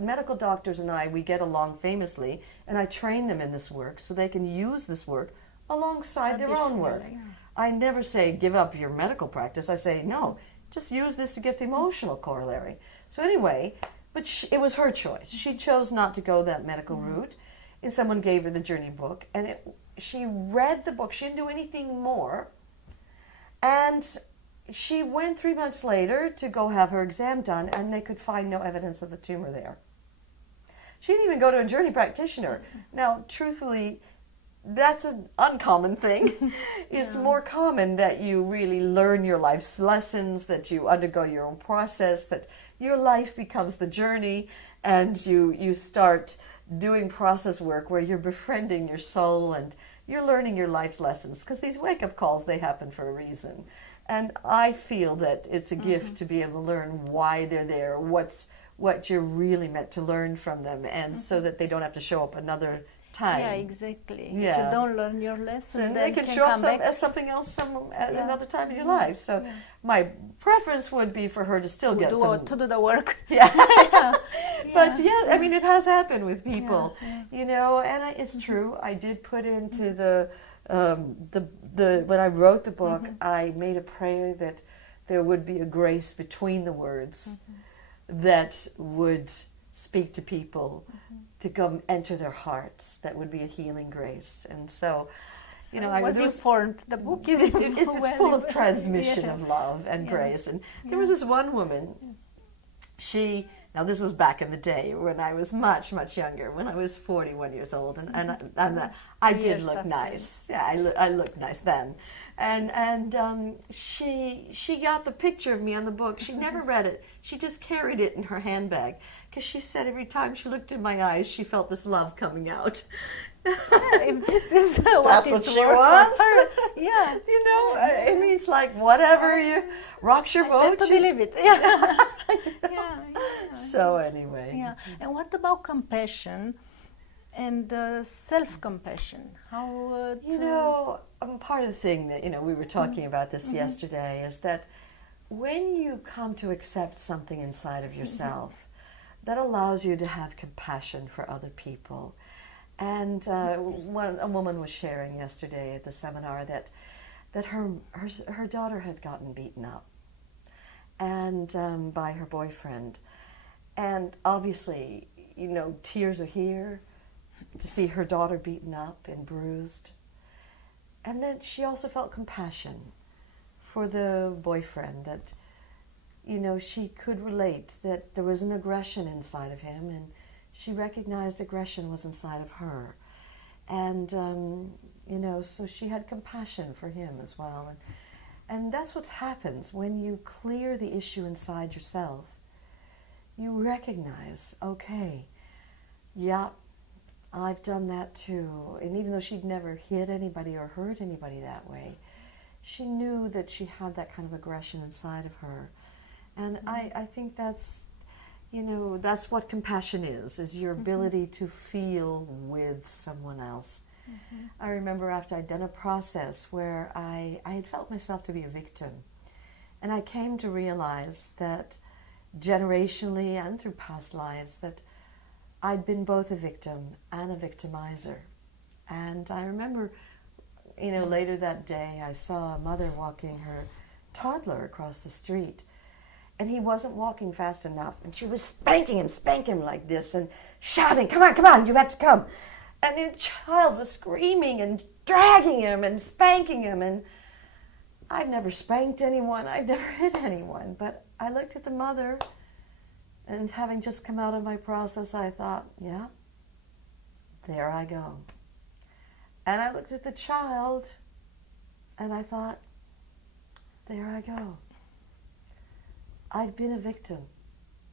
medical doctors and I, we get along famously, and I train them in this work so they can use this work alongside their own work. Yeah. I never say give up your medical practice. I say, no, just use this to get the emotional corollary. So anyway, but it was her choice. She chose not to go that medical route. And someone gave her the journey book, and she read the book. She didn't do anything more. And she went 3 months later to go have her exam done, and they could find no evidence of the tumor there. She didn't even go to a journey practitioner. Now, truthfully, that's an uncommon thing. It's more common that you really learn your life's lessons, that you undergo your own process, that your life becomes the journey, and you start doing process work where you're befriending your soul and you're learning your life lessons, because these wake-up calls, they happen for a reason. And I feel that it's a gift to be able to learn why they're there, what you're really meant to learn from them, and so that they don't have to show up another time. Yeah, exactly. Yeah. If you don't learn your lesson, So then they can can show up come back. as something else at another time in your life. So my preference would be for her to still get to do the work. Yeah. Yeah. But yeah, I mean, it has happened with people, Yeah. you know, and it's true. I did put into the when I wrote the book, I made a prayer that there would be a grace between the words that would speak to people to come enter their hearts. That would be a healing grace. And so, you know, was informed. The book is it's full of transmission Yeah. of love and Yeah. grace. And there was this one woman, now this was back in the day when I was much, much younger, when I was 41 years old, and I did Years look after. nice. Yeah, I looked nice then. And she got the picture of me on the book. She never read it. She just carried it in her handbag, because she said every time she looked in my eyes, she felt this love coming out. If this is what That's it what she was wants. for her, yeah. You know, it means like whatever you rocks your I boat. tend to believe it. Yeah. Yeah. So anyway, Yeah. And what about compassion and self-compassion? How you know, part of the thing that, you know, we were talking about this yesterday, is that when you come to accept something inside of yourself, that allows you to have compassion for other people. And a woman was sharing yesterday at the seminar that her daughter had gotten beaten up and by her boyfriend, and obviously, you know, tears are here to see her daughter beaten up and bruised. And then she also felt compassion for the boyfriend, that, you know, she could relate that there was an aggression inside of him, and she recognized aggression was inside of her. And, you know, so she had compassion for him as well. And that's what happens when you clear the issue inside yourself. You recognize, okay, yeah, I've done that too. And even though she'd never hit anybody or hurt anybody that way, she knew that she had that kind of aggression inside of her. And I think that's, you know, that's what compassion is your ability to feel with someone else. I remember after I'd done a process where I had felt myself to be a victim. And I came to realize that generationally and through past lives, that I'd been both a victim and a victimizer. And I remember, you know, later that day, I saw a mother walking her toddler across the street. And he wasn't walking fast enough. And she was spanking him like this and shouting, come on, you have to come. And the child was screaming and dragging him and spanking him. And I've never spanked anyone. I've never hit anyone. But I looked at the mother, and having just come out of my process, I thought, yeah, there I go. And I looked at the child, and I thought, there I go. I've been a victim.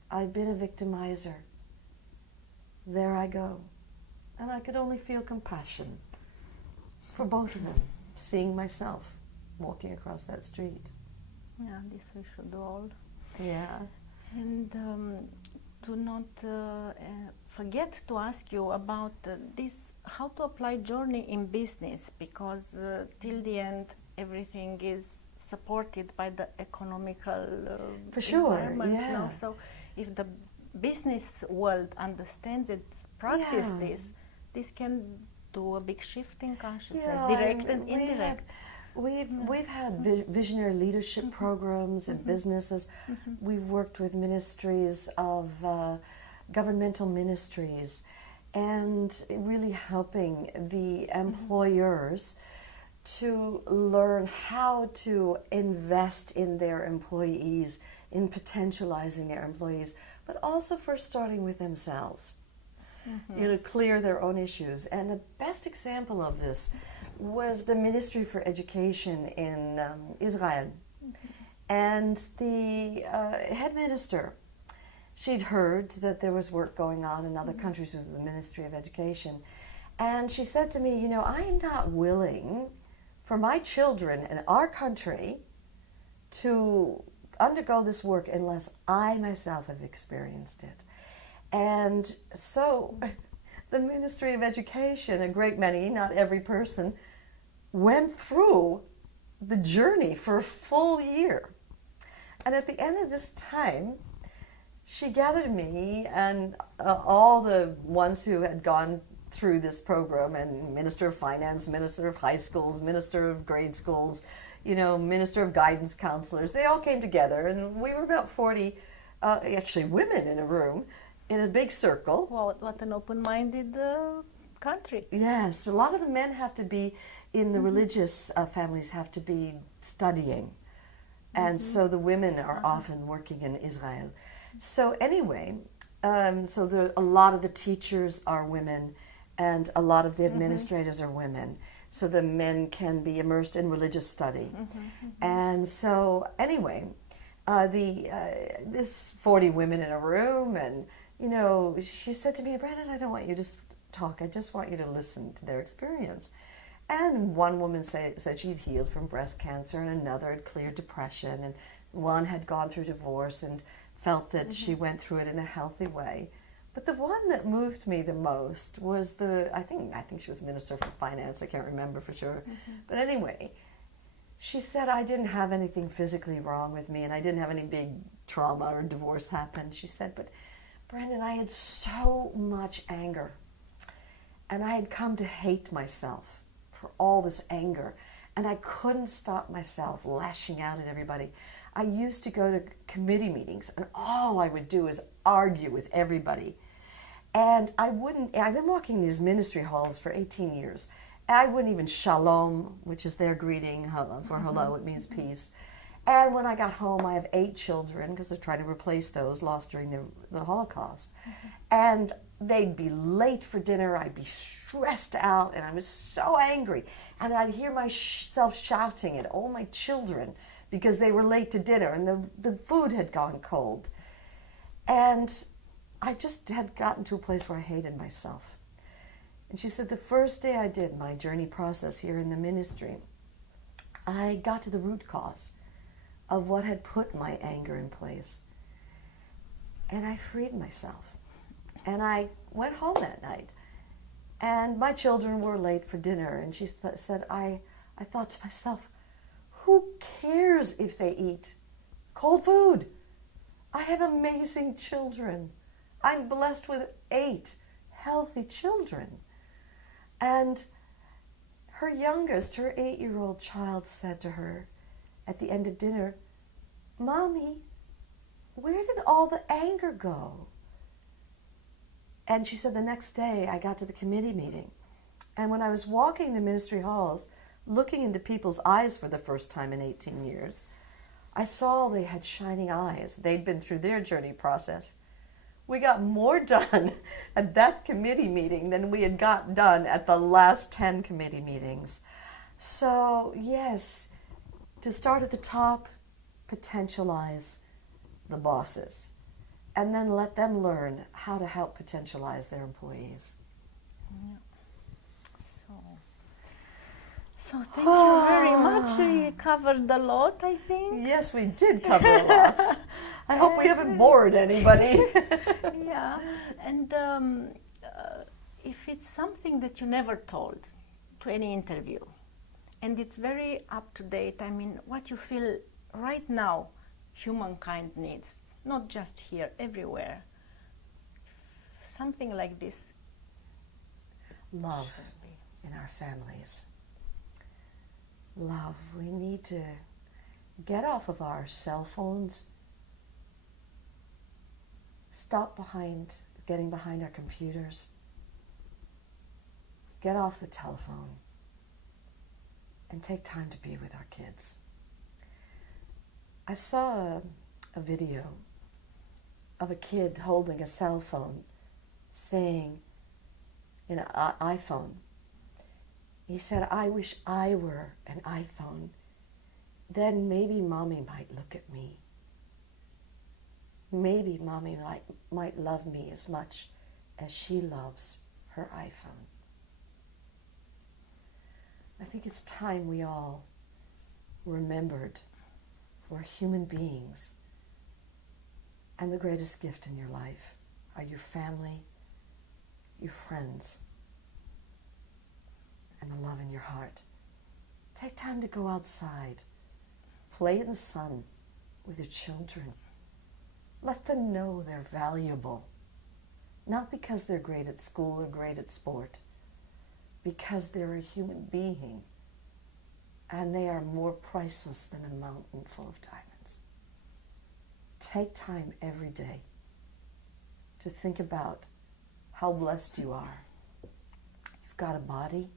I've been a victimizer. There I go. And I could only feel compassion for both of them, seeing myself walking across that street. Yeah, this we should do all. Yeah. And do not forget to ask you about this, how to apply journey in business, because till the end everything is supported by the economical For sure, environment yeah. now. So if the business world understands it, practice Yeah. this can do a big shift in consciousness, Yeah, direct and indirect. We've had visionary leadership programs in businesses. We've worked with ministries of governmental ministries, and really helping the employers to learn how to invest in their employees, in potentializing their employees, but also first starting with themselves. You know, clear their own issues. And the best example of this was the Ministry for Education in Israel. And the head minister, she'd heard that there was work going on in other countries with the Ministry of Education. And she said to me, you know, I am not willing for my children in our country to undergo this work unless I myself have experienced it. And so the Ministry of Education, a great many, not every person, went through the journey for a full year. And at the end of this time, she gathered me and all the ones who had gone through this program, and Minister of Finance, Minister of High Schools, Minister of Grade Schools, you know, Minister of Guidance Counselors. They all came together, and we were about 40, actually women in a room, in a big circle. Well, what an open-minded country. Yes, a lot of the men have to be, in the religious families, have to be studying. And so the women are often working in Israel. So anyway, so a lot of the teachers are women, and a lot of the administrators are women. So the men can be immersed in religious study. And so anyway, this 40 women in a room, and you know, she said to me, Brandon, I don't want you to talk, I just want you to listen to their experience. And one woman said she'd healed from breast cancer, and another had cleared depression, and one had gone through divorce and felt that she went through it in a healthy way. But the one that moved me the most was I think she was Minister for Finance, I can't remember for sure. But anyway, she said I didn't have anything physically wrong with me, and I didn't have any big trauma or divorce happen. She said, but Brandon, I had so much anger, and I had come to hate myself for all this anger, and I couldn't stop myself lashing out at everybody. I used to go to committee meetings, and all I would do is argue with everybody. And I've been walking these ministry halls for 18 years. I wouldn't even shalom, which is their greeting, for hello, it means peace. And when I got home, I have 8 children, because they're trying to replace those lost during the Holocaust. And they'd be late for dinner, I'd be stressed out, and I was so angry. And I'd hear myself shouting at all my children because they were late to dinner, and the food had gone cold. And I just had gotten to a place where I hated myself. And she said, the first day I did my journey process here in the ministry, I got to the root cause of what had put my anger in place. And I freed myself. And I went home that night. And my children were late for dinner. And she said, I thought to myself, who cares if they eat cold food? I have amazing children. I'm blessed with 8 healthy children. And her youngest, her 8-year-old child, said to her at the end of dinner, Mommy, where did all the anger go? And she said the next day I got to the committee meeting, and when I was walking the ministry halls, looking into people's eyes for the first time in 18 years, I saw they had shining eyes. They'd been through their journey process. We got more done at that committee meeting than we had got done at the last 10 committee meetings. So yes, to start at the top, potentialize the bosses, and then let them learn how to help potentialize their employees. Yeah. So thank you very much. We covered a lot, I think. Yes, we did cover a lot. I hope we haven't bored anybody. Yeah, and if it's something that you never told to any interview, and it's very up to date. I mean, what you feel right now, humankind needs, not just here, everywhere. Something like this. Love in our families. Love. We need to get off of our cell phones. Stop getting behind our computers. Get off the telephone and take time to be with our kids. I saw a video of a kid holding a cell phone saying in an iPhone, he said, "I wish I were an iPhone. Then maybe mommy might look at me. Maybe mommy might love me as much as she loves her iPhone." I think it's time we all remembered we're human beings, and the greatest gift in your life are your family, your friends, and the love in your heart. Take time to go outside, play in the sun with your children. Let them know they're valuable, not because they're great at school or great at sport, because they're a human being, and they are more priceless than a mountain full of diamonds. Take time every day to think about how blessed you are. You've got a body.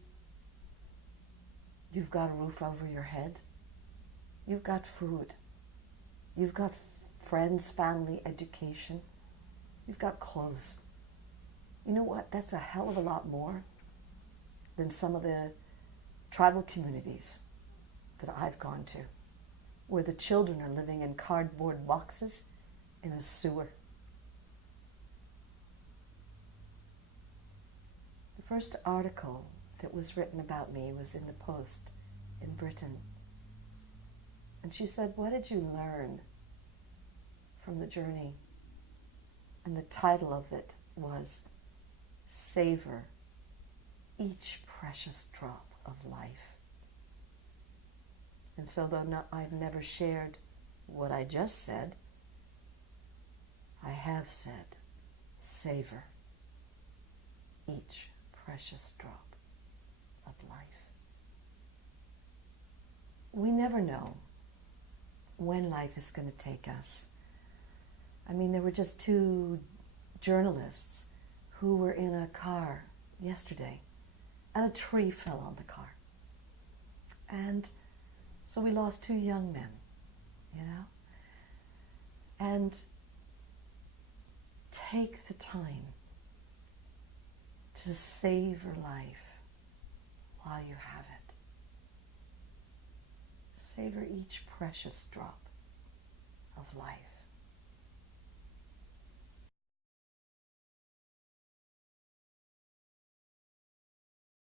You've got a roof over your head. You've got food. You've got friends, family, education. You've got clothes. You know what? That's a hell of a lot more than some of the tribal communities that I've gone to, where the children are living in cardboard boxes in a sewer. The first article that was written about me was in the Post in Britain. And she said, "What did you learn from the journey?" And the title of it was, "Savor Each Precious Drop of Life." And so though I've never shared what I just said, I have said, savor each precious drop of life. We never know when life is going to take us. I mean, there were just two journalists who were in a car yesterday, and a tree fell on the car. And so we lost two young men, you know? And take the time to savor life while you have it. Savor each precious drop of life.